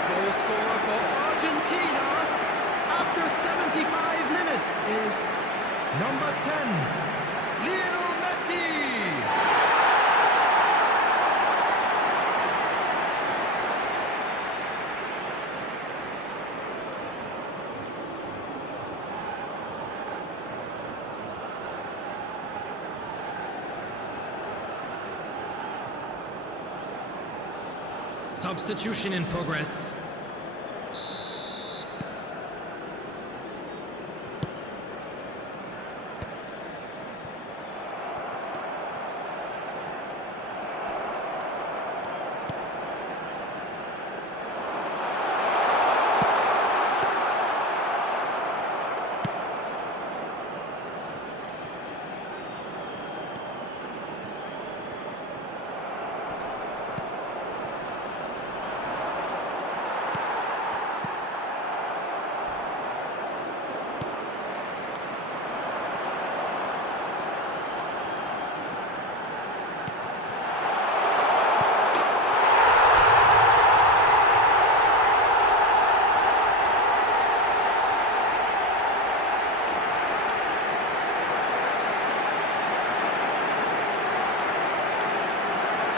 goal scorer for Argentina after 75 minutes is number 10, Lionel Messi. Substitution in progress.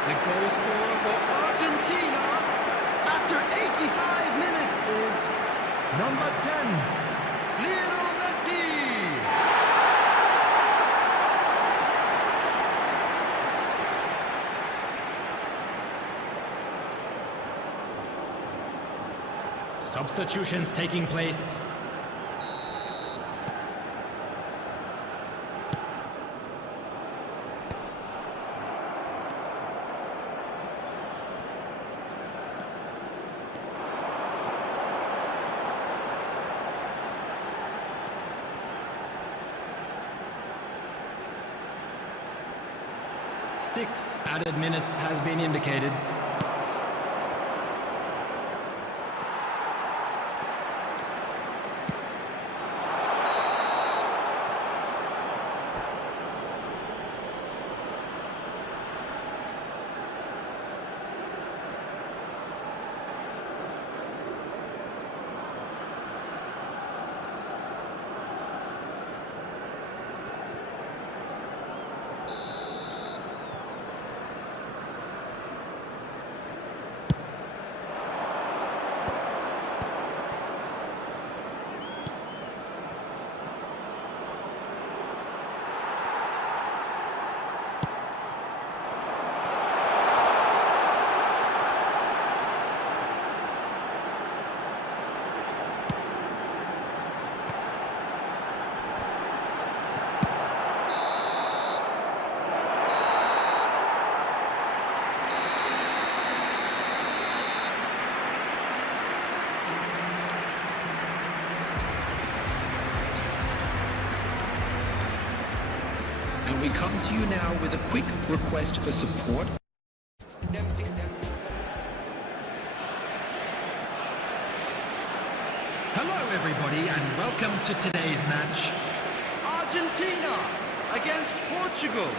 The goal scorer for Argentina after 85 minutes is number 10, Lionel Messi. Substitutions taking place. Six added minutes has been indicated. And we come to you now with a quick request for support. Hello everybody and welcome to today's match. Argentina against Portugal.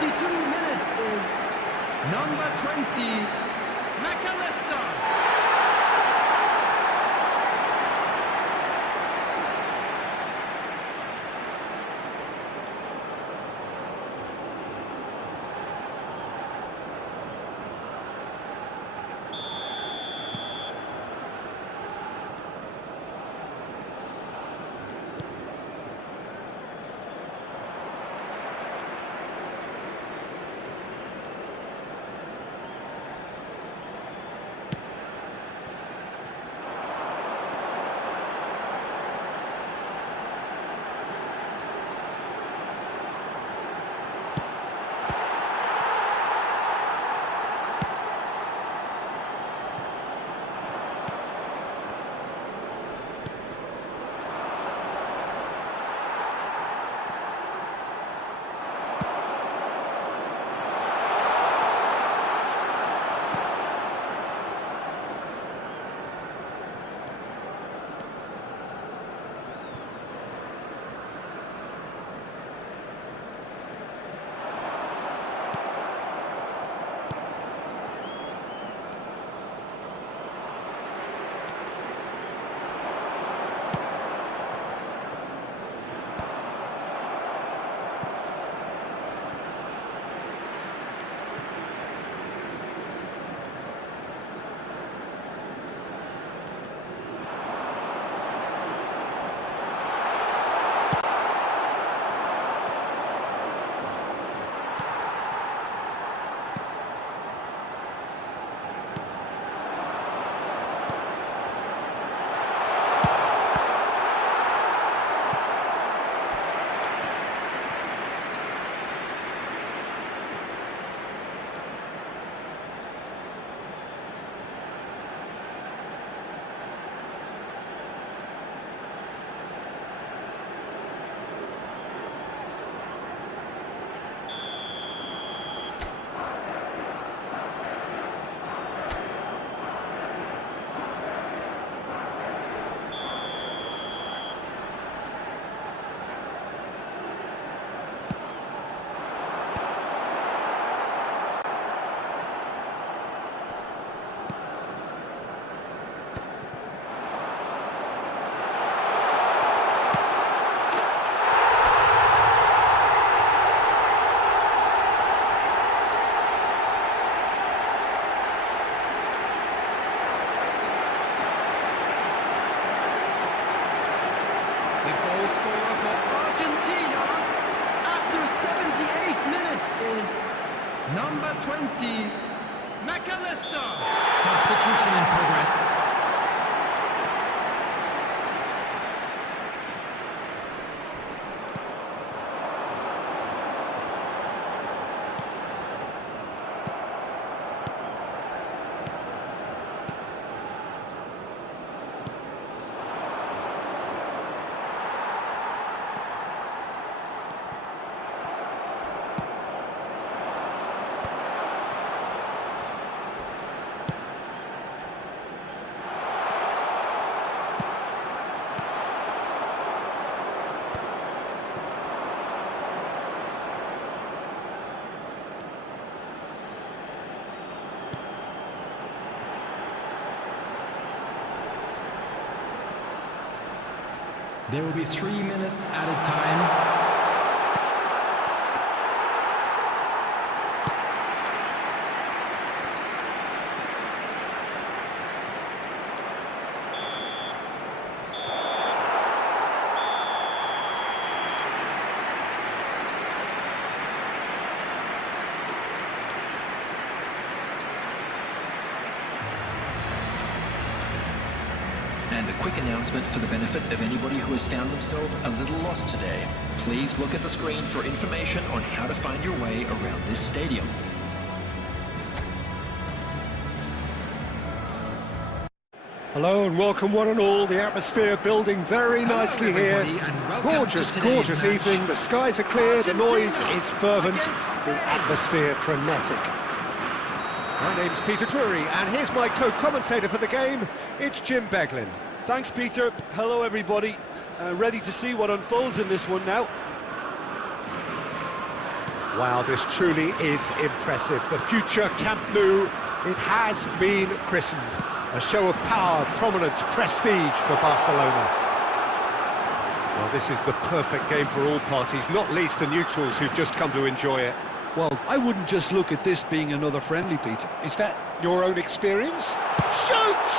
52 minutes is number 20, McAllister. The goal scorer for Argentina after 78 minutes is number 20, McAllister. Substitution in progress. There will be 3 minutes added time. And a quick announcement for the benefit of anybody who has found themselves a little lost today. Please look at the screen for information on how to find your way around this stadium. Hello and welcome one and all. The atmosphere building very nicely here. Gorgeous, gorgeous evening. The skies are clear, the noise is fervent, the atmosphere frenetic. My name's Peter Drury, and here's my co-commentator for the game. It's Jim Beglin. Thanks, Peter. Hello, everybody. Ready to see what unfolds in this one now. Wow, this truly is impressive. The future Camp Nou, it has been christened. A show of power, prominence, prestige for Barcelona. Well, this is the perfect game for all parties, not least the neutrals who've just come to enjoy it. Well, I wouldn't just look at this being another friendly, Peter. Is that your own experience? Shoots!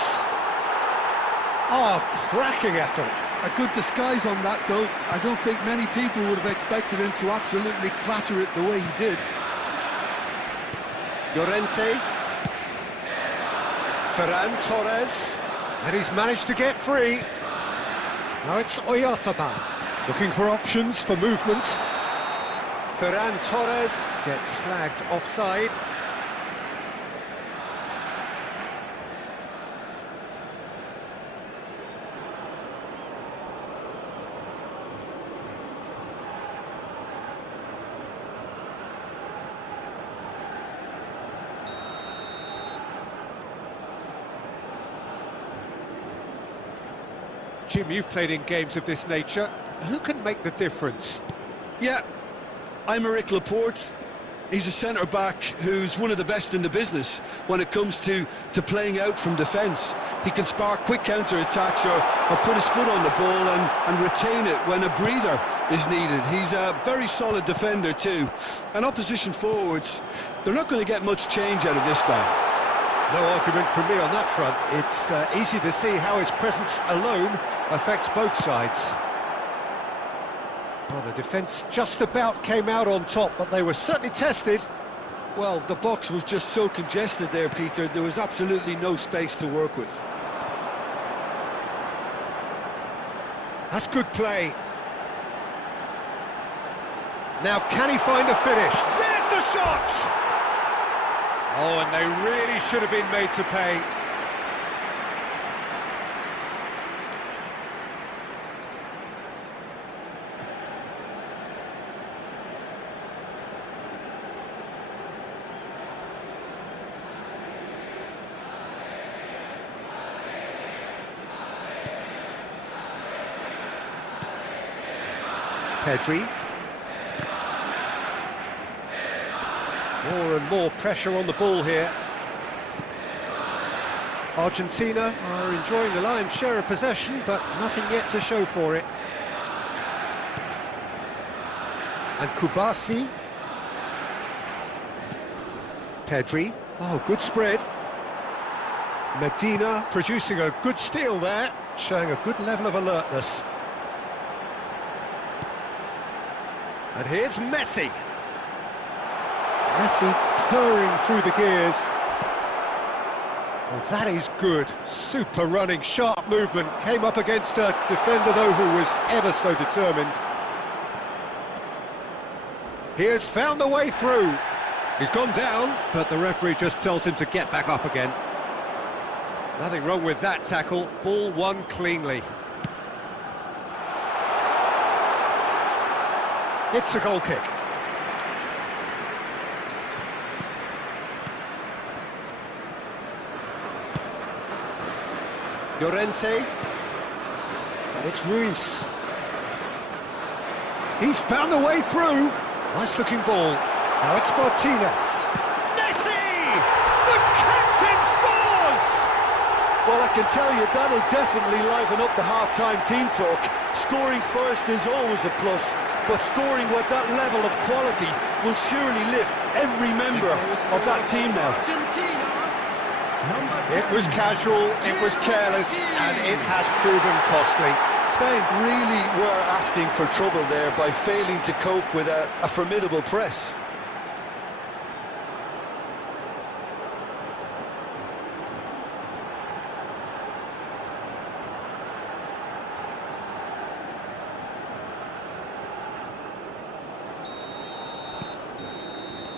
Oh, cracking effort. A good disguise on that, though. I don't think many people would have expected him to absolutely clatter it the way he did. Llorente. Ferran Torres. And he's managed to get free. Now it's Oyarzabal. Looking for options for movement. Ferran Torres gets flagged offside. Jim, you've played in games of this nature. Who can make the difference? Yeah, Aymeric Laporte. He's a centre-back who's one of the best in the business when it comes to playing out from defence. He can spark quick counter-attacks or put his foot on the ball and retain it when a breather is needed. He's a very solid defender too. And opposition forwards, they're not going to get much change out of this guy. No argument from me on that front. It's easy to see how his presence alone affects both sides. Well, the defence just about came out on top, but they were certainly tested. Well, the box was just so congested there, Peter. There was absolutely no space to work with. That's good play. Now, can he find a finish? There's the shot! Oh, and they really should have been made to pay. Pedri. More and more pressure on the ball here. Argentina are enjoying the lion's share of possession, but nothing yet to show for it. And Kubasi. Pedri. Oh, good spread. Medina producing a good steal there, showing a good level of alertness. And here's Messi. Messi purring through the gears. Well, that is good. Super running, sharp movement. Came up against a defender, though, who was ever so determined. He has found a way through. He's gone down, but the referee just tells him to get back up again. Nothing wrong with that tackle. Ball won cleanly. It's a goal kick. Llorente, and it's Ruiz. He's found a way through. Nice looking ball. Now it's Martinez. Messi! The captain scores! Well, I can tell you that'll definitely liven up the half-time team talk. Scoring first is always a plus, but scoring with that level of quality will surely lift every member of that team now. It was casual, it was careless, and it has proven costly. Spain really were asking for trouble there by failing to cope with a formidable press.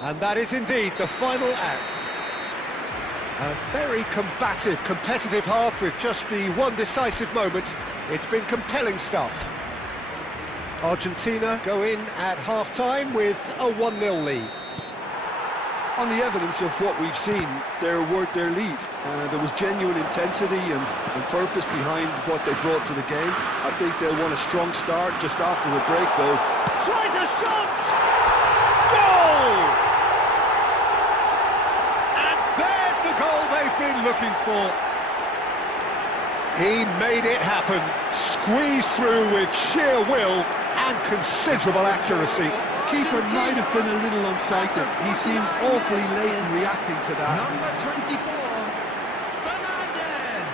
And that is indeed the final act. A very combative, competitive half with just the one decisive moment. It's been compelling stuff. Argentina go in at half-time with a 1-0 lead. On the evidence of what we've seen, they're worth their lead. There was genuine intensity and purpose behind what they brought to the game. I think they'll want a strong start just after the break, though. Tries a shot! Goal! goal! And there's the goal they've been looking for. He made it happen, squeezed through with sheer will and considerable accuracy. Keeper might have been a little unsighted. He seemed awfully late in reacting to that. Number 24, Fernandez.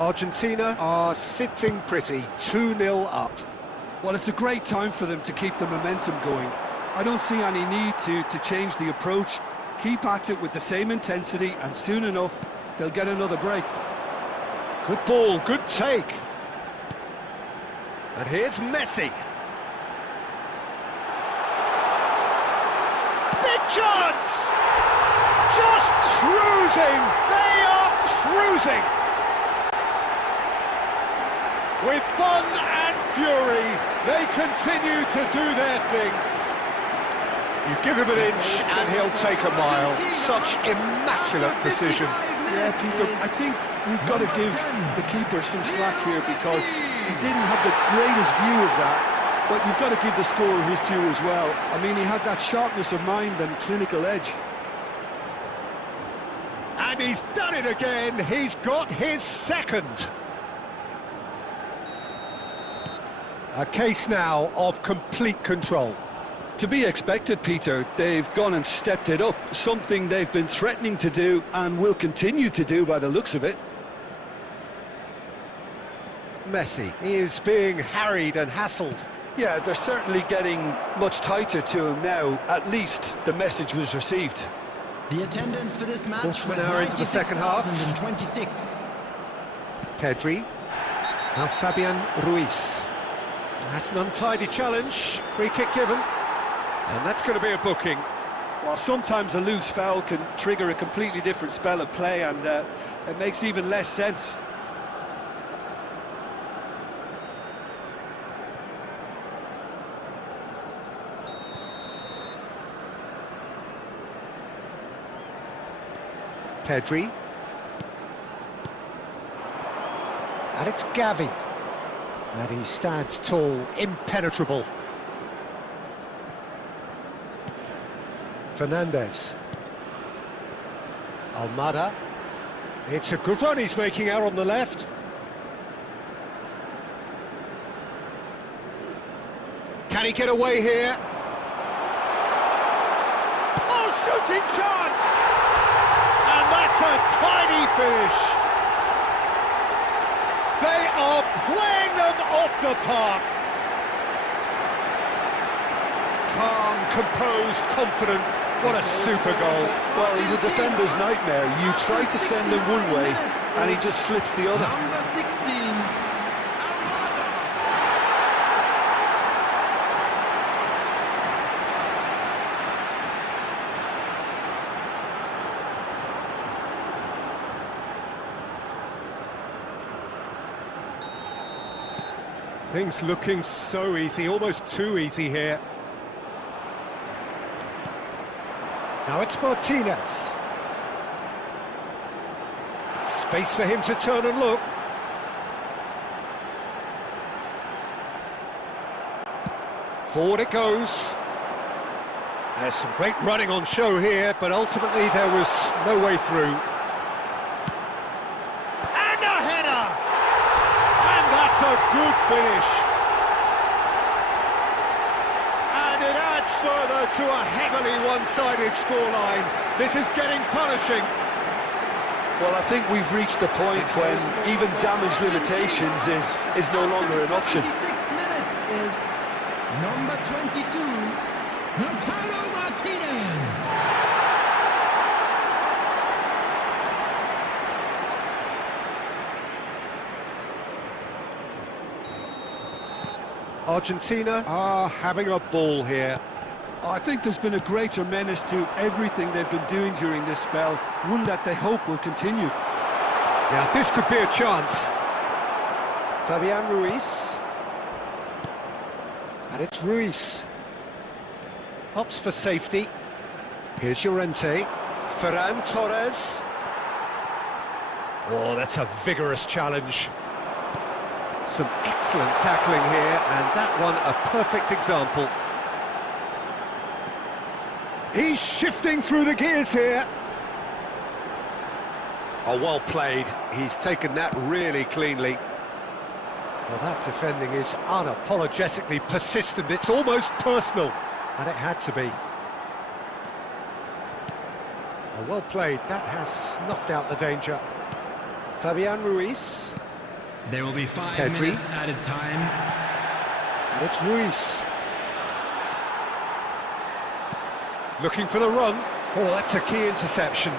Argentina are sitting pretty, 2-0 up. Well, it's a great time for them to keep the momentum going. I don't see any need to change the approach. Keep at it with the same intensity, and soon enough, they'll get another break. Good ball, good take. And here's Messi. Big chance! Just cruising! They are cruising! With fun and fury, they continue to do their thing. You give him an inch and he'll take a mile. Such immaculate precision. Yeah, Peter, I think we've got to give the keeper some slack here because he didn't have the greatest view of that, but you've got to give the scorer his due as well. I mean, he had that sharpness of mind and clinical edge. And he's done it again. He's got his second. A case now of complete control. To be expected, Peter. They've gone and stepped it up, something they've been threatening to do and will continue to do by the looks of it. Messi, he is being harried and hassled. Yeah, they're certainly getting much tighter to him now. At least the message was received. The attendance for this match Quarter of was an hour into the second half. 96,026. Pedri. Now Fabian Ruiz. That's an untidy challenge. Free kick given. And that's going to be a booking. Well, sometimes a loose foul can trigger a completely different spell of play, and it makes even less sense. Pedri. And it's Gavi. And he stands tall, impenetrable. Fernandez. Almada. It's a good run he's making out on the left. Can he get away here? Oh, shooting chance! And that's a tiny finish. They are playing them off the park. Calm, composed, confident. What a super goal. Well, he's a defender's nightmare. You try to send him one way, and he just slips the other. Number 16, Almada. Things looking so easy, almost too easy here. Now it's Martinez. Space for him to turn and look. Forward it goes. There's some great running on show here, but ultimately there was no way through. And a header! And that's a good finish. And it adds further to a heavily one-sided scoreline. This is getting punishing. Well, I think we've reached the point when even damage limitations is no longer an option. 26 minutes is number 22, Lautaro Martinez. Argentina are having a ball here. I think there's been a greater menace to everything they've been doing during this spell, one that they hope will continue. Now, this could be a chance. Fabian Ruiz. And it's Ruiz. Opts for safety. Here's Llorente. Ferran Torres. Oh, that's a vigorous challenge. Some excellent tackling here, and that one a perfect example. He's shifting through the gears here. Oh, well played. He's taken that really cleanly. Well, that defending is unapologetically persistent. It's almost personal, and it had to be. Oh, well played. That has snuffed out the danger. Fabian Ruiz. There will be 5 Pedri. minutes added time. And it's Ruiz. Looking for the run. Oh, that's a key interception.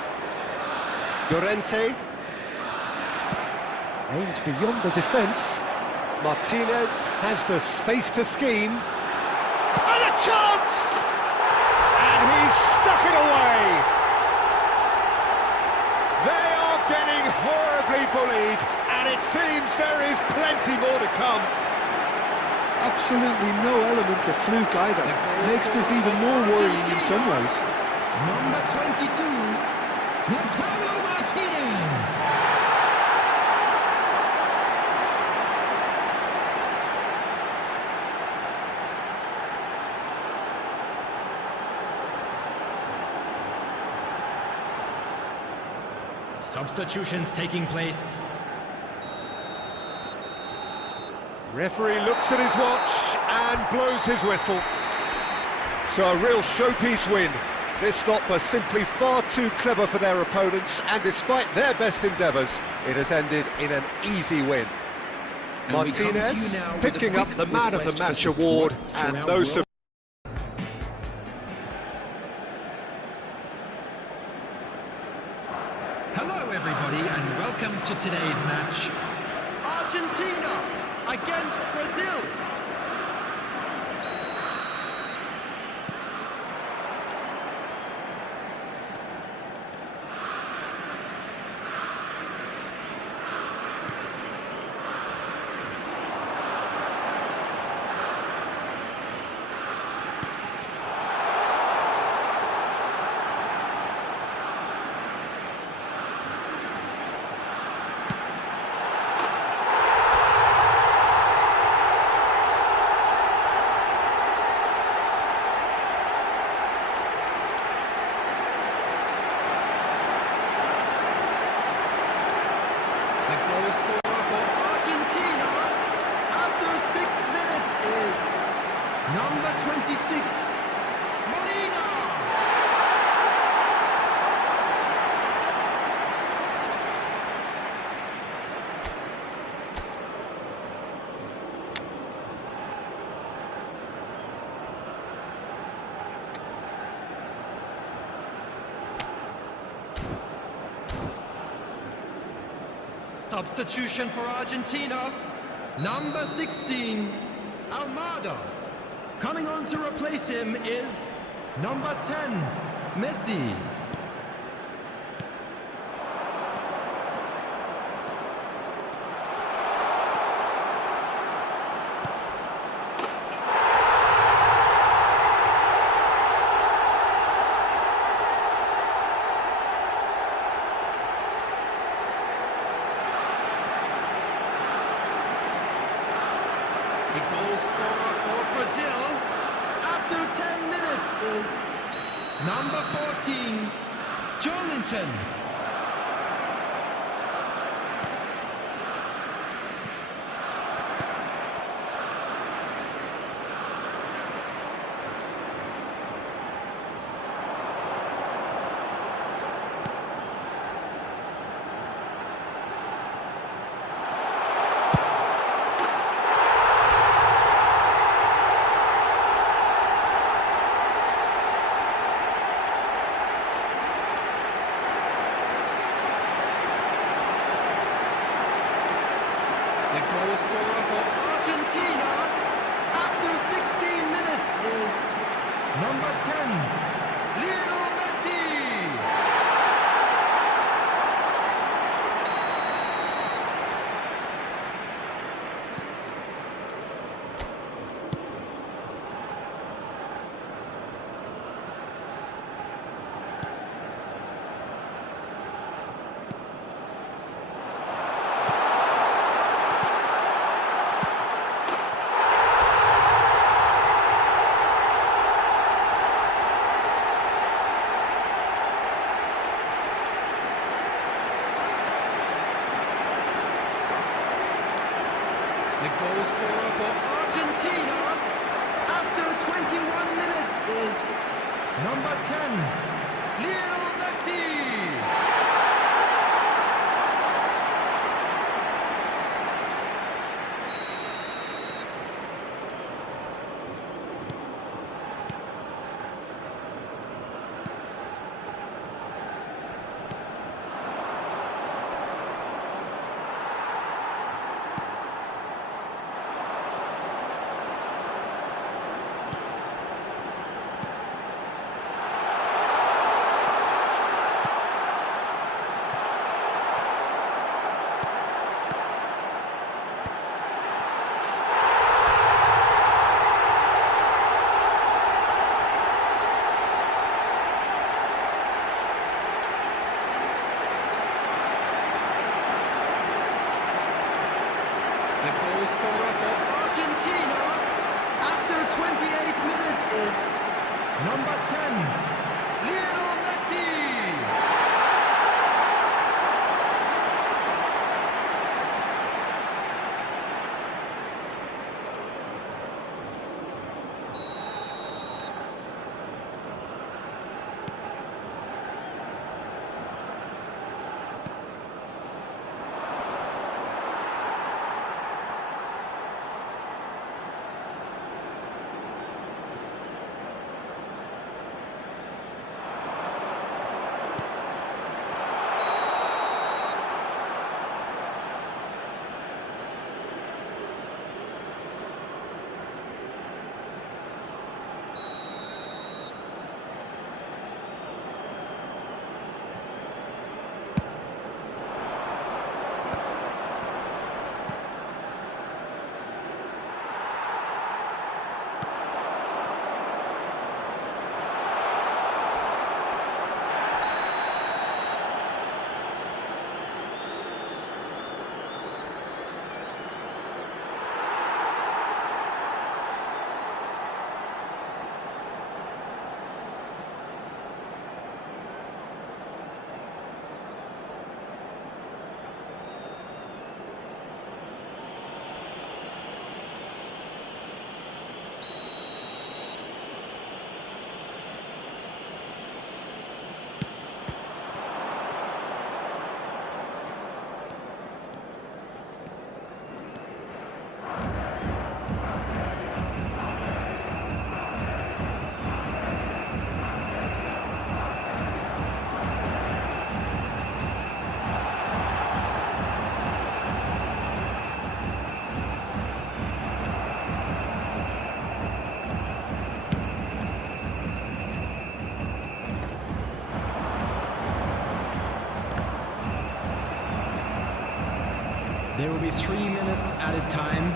Llorente. Aimed beyond the defence. Martinez has the space to scheme. And a chance! And he's stuck it away! They are getting horribly bullied, and it seems there is plenty more to come. Absolutely no element of fluke either. Makes this even more worrying in some ways. Number 22, Pablo Martinez. Substitutions taking place. Referee looks at his watch and blows his whistle. So a real showpiece win. This stop was simply far too clever for their opponents, and despite their best endeavours, it has ended in an easy win. And we come to you Martinez now with a picking up quick the Man of the request for Match support award, for and our no world- surprise. Hello everybody and welcome to today's match. Argentina against Brazil. Number 26, Molina. Substitution for Argentina, number 16, Almada. Coming on to replace him is number 10, Messi. The goal scorer for Brazil after 10 minutes is number 14, Joelinton. The goal scorer for Argentina after 16 minutes is number 10, Lionel Messi. The goal scorer for Argentina after 21 minutes is number 10, Lionel Messi. The goal scorer for Argentina after 28 minutes is number 10, Lionel Messi. There will be 3 minutes added time.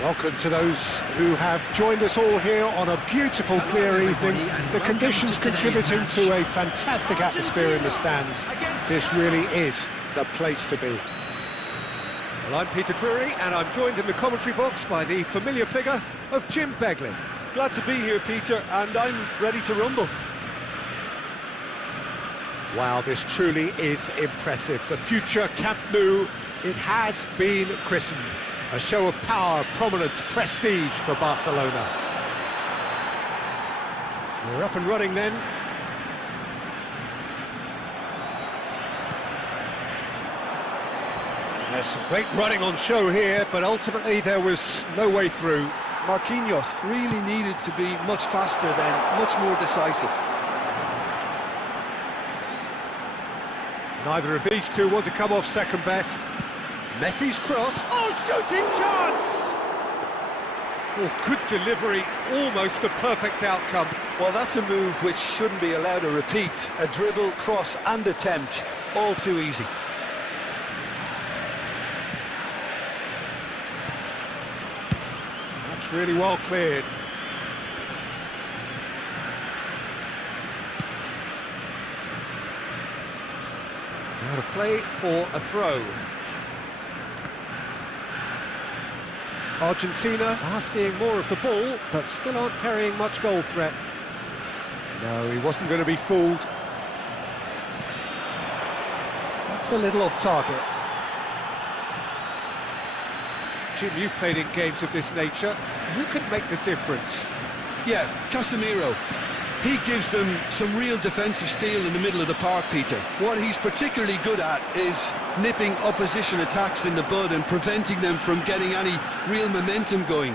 Welcome to those who have joined us all here on a beautiful, clear evening. The conditions contributing to a fantastic atmosphere in the stands. This really is the place to be. Well, I'm Peter Drury, and I'm joined in the commentary box by the familiar figure of Jim Beglin. Glad to be here, Peter, and I'm ready to rumble. Wow, this truly is impressive. The future Camp Nou, it has been christened. A show of power, prominence, prestige for Barcelona. We're up and running then. There's some great running on show here, but ultimately there was no way through. Marquinhos really needed to be much faster then, much more decisive. Neither of these two want to come off second best. Messi's cross. Oh, shooting chance! Oh, good delivery, almost the perfect outcome. Well, that's a move which shouldn't be allowed to repeat. A dribble, cross and attempt, all too easy. That's really well cleared. Out of play for a throw. Argentina are seeing more of the ball, but still aren't carrying much goal threat. No, he wasn't going to be fooled. That's a little off target. Jim, you've played in games of this nature. Who can make the difference? Yeah, Casemiro. He gives them some real defensive steel in the middle of the park, Peter. What he's particularly good at is nipping opposition attacks in the bud and preventing them from getting any real momentum going.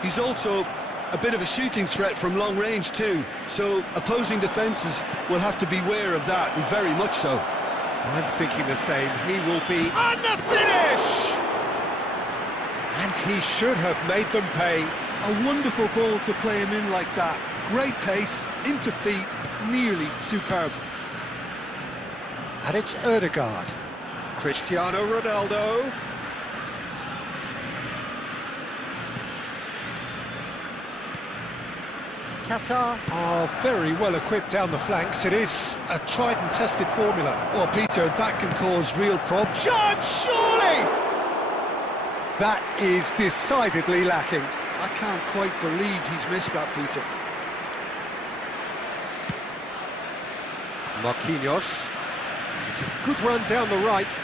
He's also a bit of a shooting threat from long range too, so opposing defences will have to beware of that, and very much so. I'm thinking the same. He will be on the finish! And he should have made them pay. A wonderful ball to play him in like that. Great pace, into feet, nearly superb. And it's Ødegaard. Cristiano Ronaldo. Qatar are very well equipped down the flanks. It is a tried and tested formula. Well, Peter, that can cause real problems. Chance, surely! That is decidedly lacking. I can't quite believe he's missed that, Peter. Marquinhos. It's a good run down the right.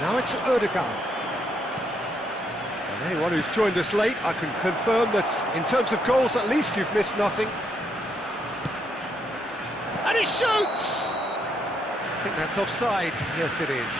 Now it's Ødegaard. And anyone who's joined us late, I can confirm that in terms of goals, at least you've missed nothing. And he shoots! I think that's offside. Yes, it is.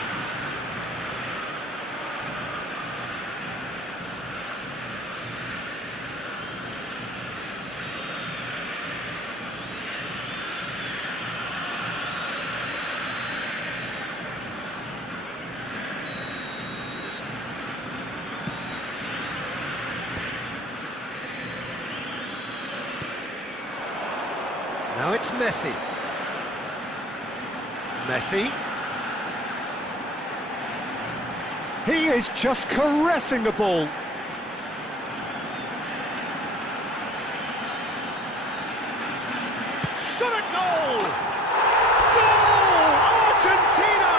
Now it's Messi. Messi. He is just caressing the ball. Shot a goal! Goal! Argentina!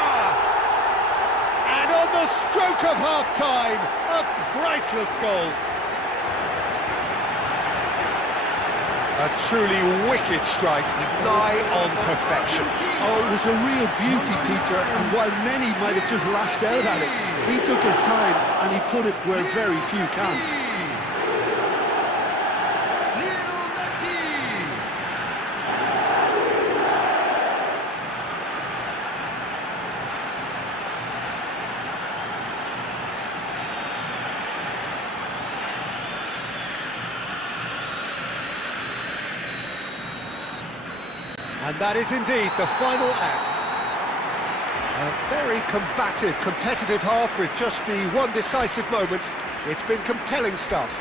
And on the stroke of half-time, a priceless goal. A truly wicked strike, nigh on perfection. Oh, it was a real beauty, Peter, and while many might have just lashed out at it, he took his time and he put it where very few can. And that is indeed the final act. A very combative, competitive half with just the one decisive moment. It's been compelling stuff.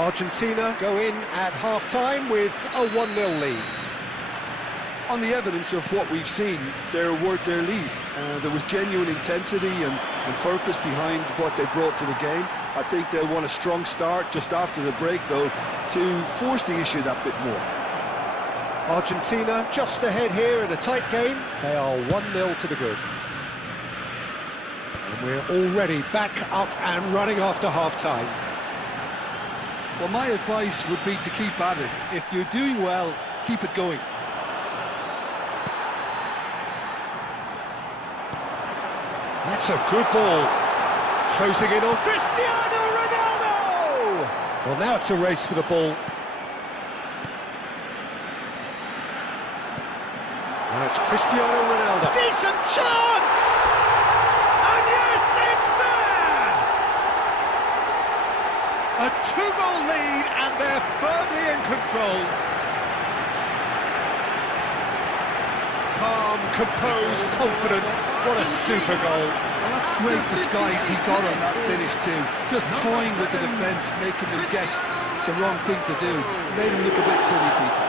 Argentina go in at half-time with a 1-0 lead. On the evidence of what we've seen, they're worth their lead. There was genuine intensity and purpose behind what they brought to the game. I think they'll want a strong start just after the break, though, to force the issue that bit more. Argentina just ahead here in a tight game. They are 1-0 to the good. And we're already back up and running after half-time. Well, my advice would be to keep at it. If you're doing well, keep it going. That's a good ball. Closing in on Cristiano Ronaldo! Well, now it's a race for the ball. Now it's Cristiano Ronaldo. Decent chance! And yes, it's there! A 2-goal lead, and they're firmly in control. Calm, composed, confident. What a super goal. Well, that's great disguise he got on that finish too. Just toying with the defence, making them guess the wrong thing to do. Made him look a bit silly, Peter.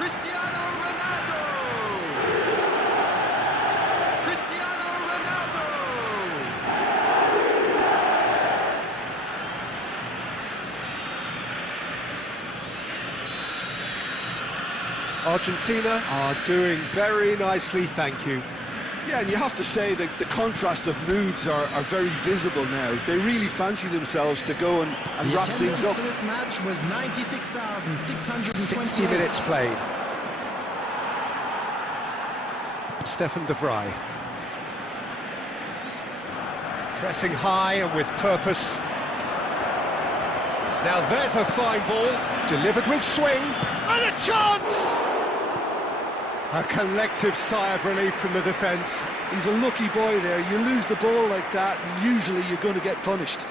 Cristiano Ronaldo! Cristiano Ronaldo! Argentina are doing very nicely, thank you. Yeah, and you have to say that the contrast of moods are very visible now. They really fancy themselves to go and wrap things up. The attendance for this match was 96,628. 60 minutes played. Stefan de Vrij. Pressing high and with purpose. Now there's a fine ball, delivered with swing, and a chance! A collective sigh of relief from the defence. He's a lucky boy there. You lose the ball like that, and usually you're going to get punished.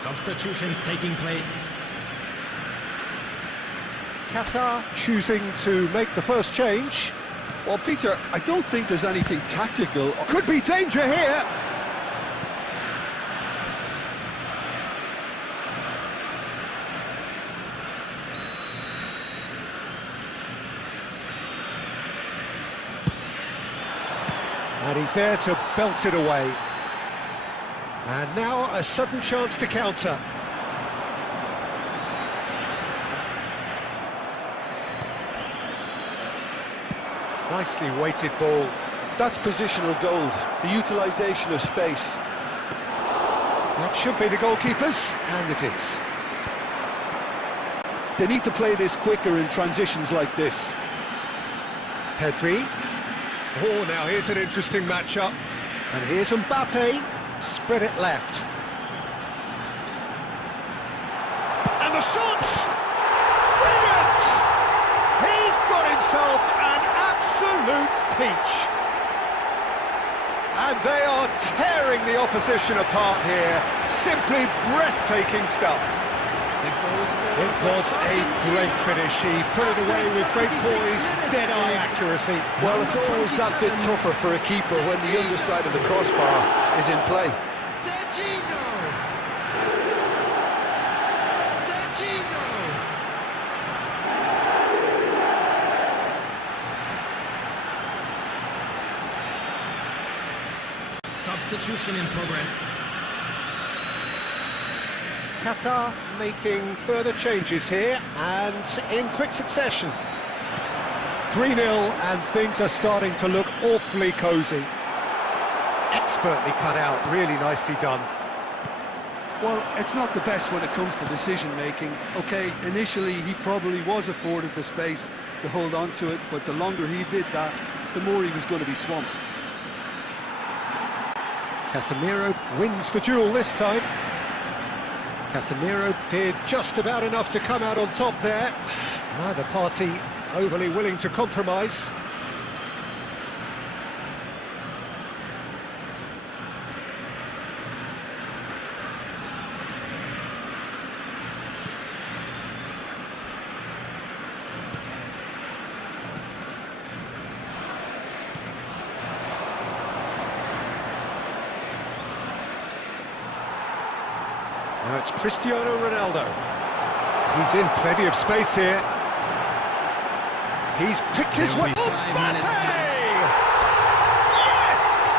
Substitutions taking place. Qatar choosing to make the first change. Well, Peter, I don't think there's anything tactical. Could be danger here. And he's there to belt it away. And now a sudden chance to counter. Nicely weighted ball. That's positional gold, the utilisation of space. That should be the goalkeepers, and it is. They need to play this quicker in transitions like this. Pedri. Oh, now here's an interesting matchup. And here's Mbappe. Spread it left. And the shots! Brilliant! He's got himself an absolute peach. And they are tearing the opposition apart here. Simply breathtaking stuff. It was a great finish. He put it away with great poise, dead-eye accuracy. Well, it's always that bit tougher for a keeper when the underside of the crossbar is in play. Serginho! Serginho! Substitution in progress. Qatar making further changes here, and in quick succession. 3-0, and things are starting to look awfully cosy. Expertly cut out, really nicely done. Well, it's not the best when it comes to decision-making. OK, initially he probably was afforded the space to hold on to it, but the longer he did that, the more he was going to be swamped. Casemiro wins the duel this time. Casemiro did just about enough to come out on top there. Neither party overly willing to compromise. Now it's Cristiano Ronaldo. He's in plenty of space here. He's picked his way. Mbappe! Yes!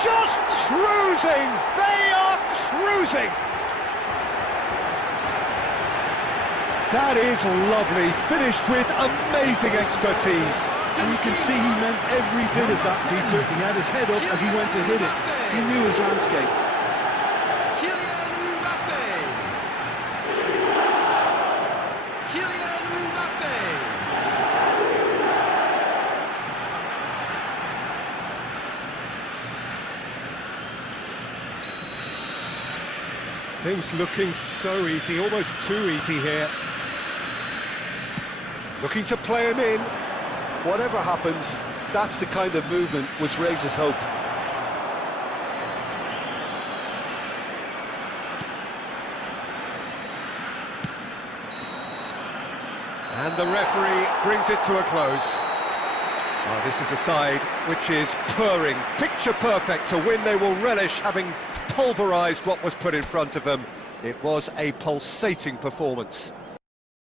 Just cruising! They are cruising! That is lovely, finished with amazing expertise. And you can see he meant every bit of that, Peter. He had his head up as he went to hit it. He knew his landscape. Kylian Mbappe. Kylian Mbappe. Things looking so easy, almost too easy here. Looking to play him in. Whatever happens, that's the kind of movement which raises hope. And the referee brings it to a close. Oh, this is a side which is purring, picture perfect to win. They will relish having pulverised what was put in front of them. It was a pulsating performance.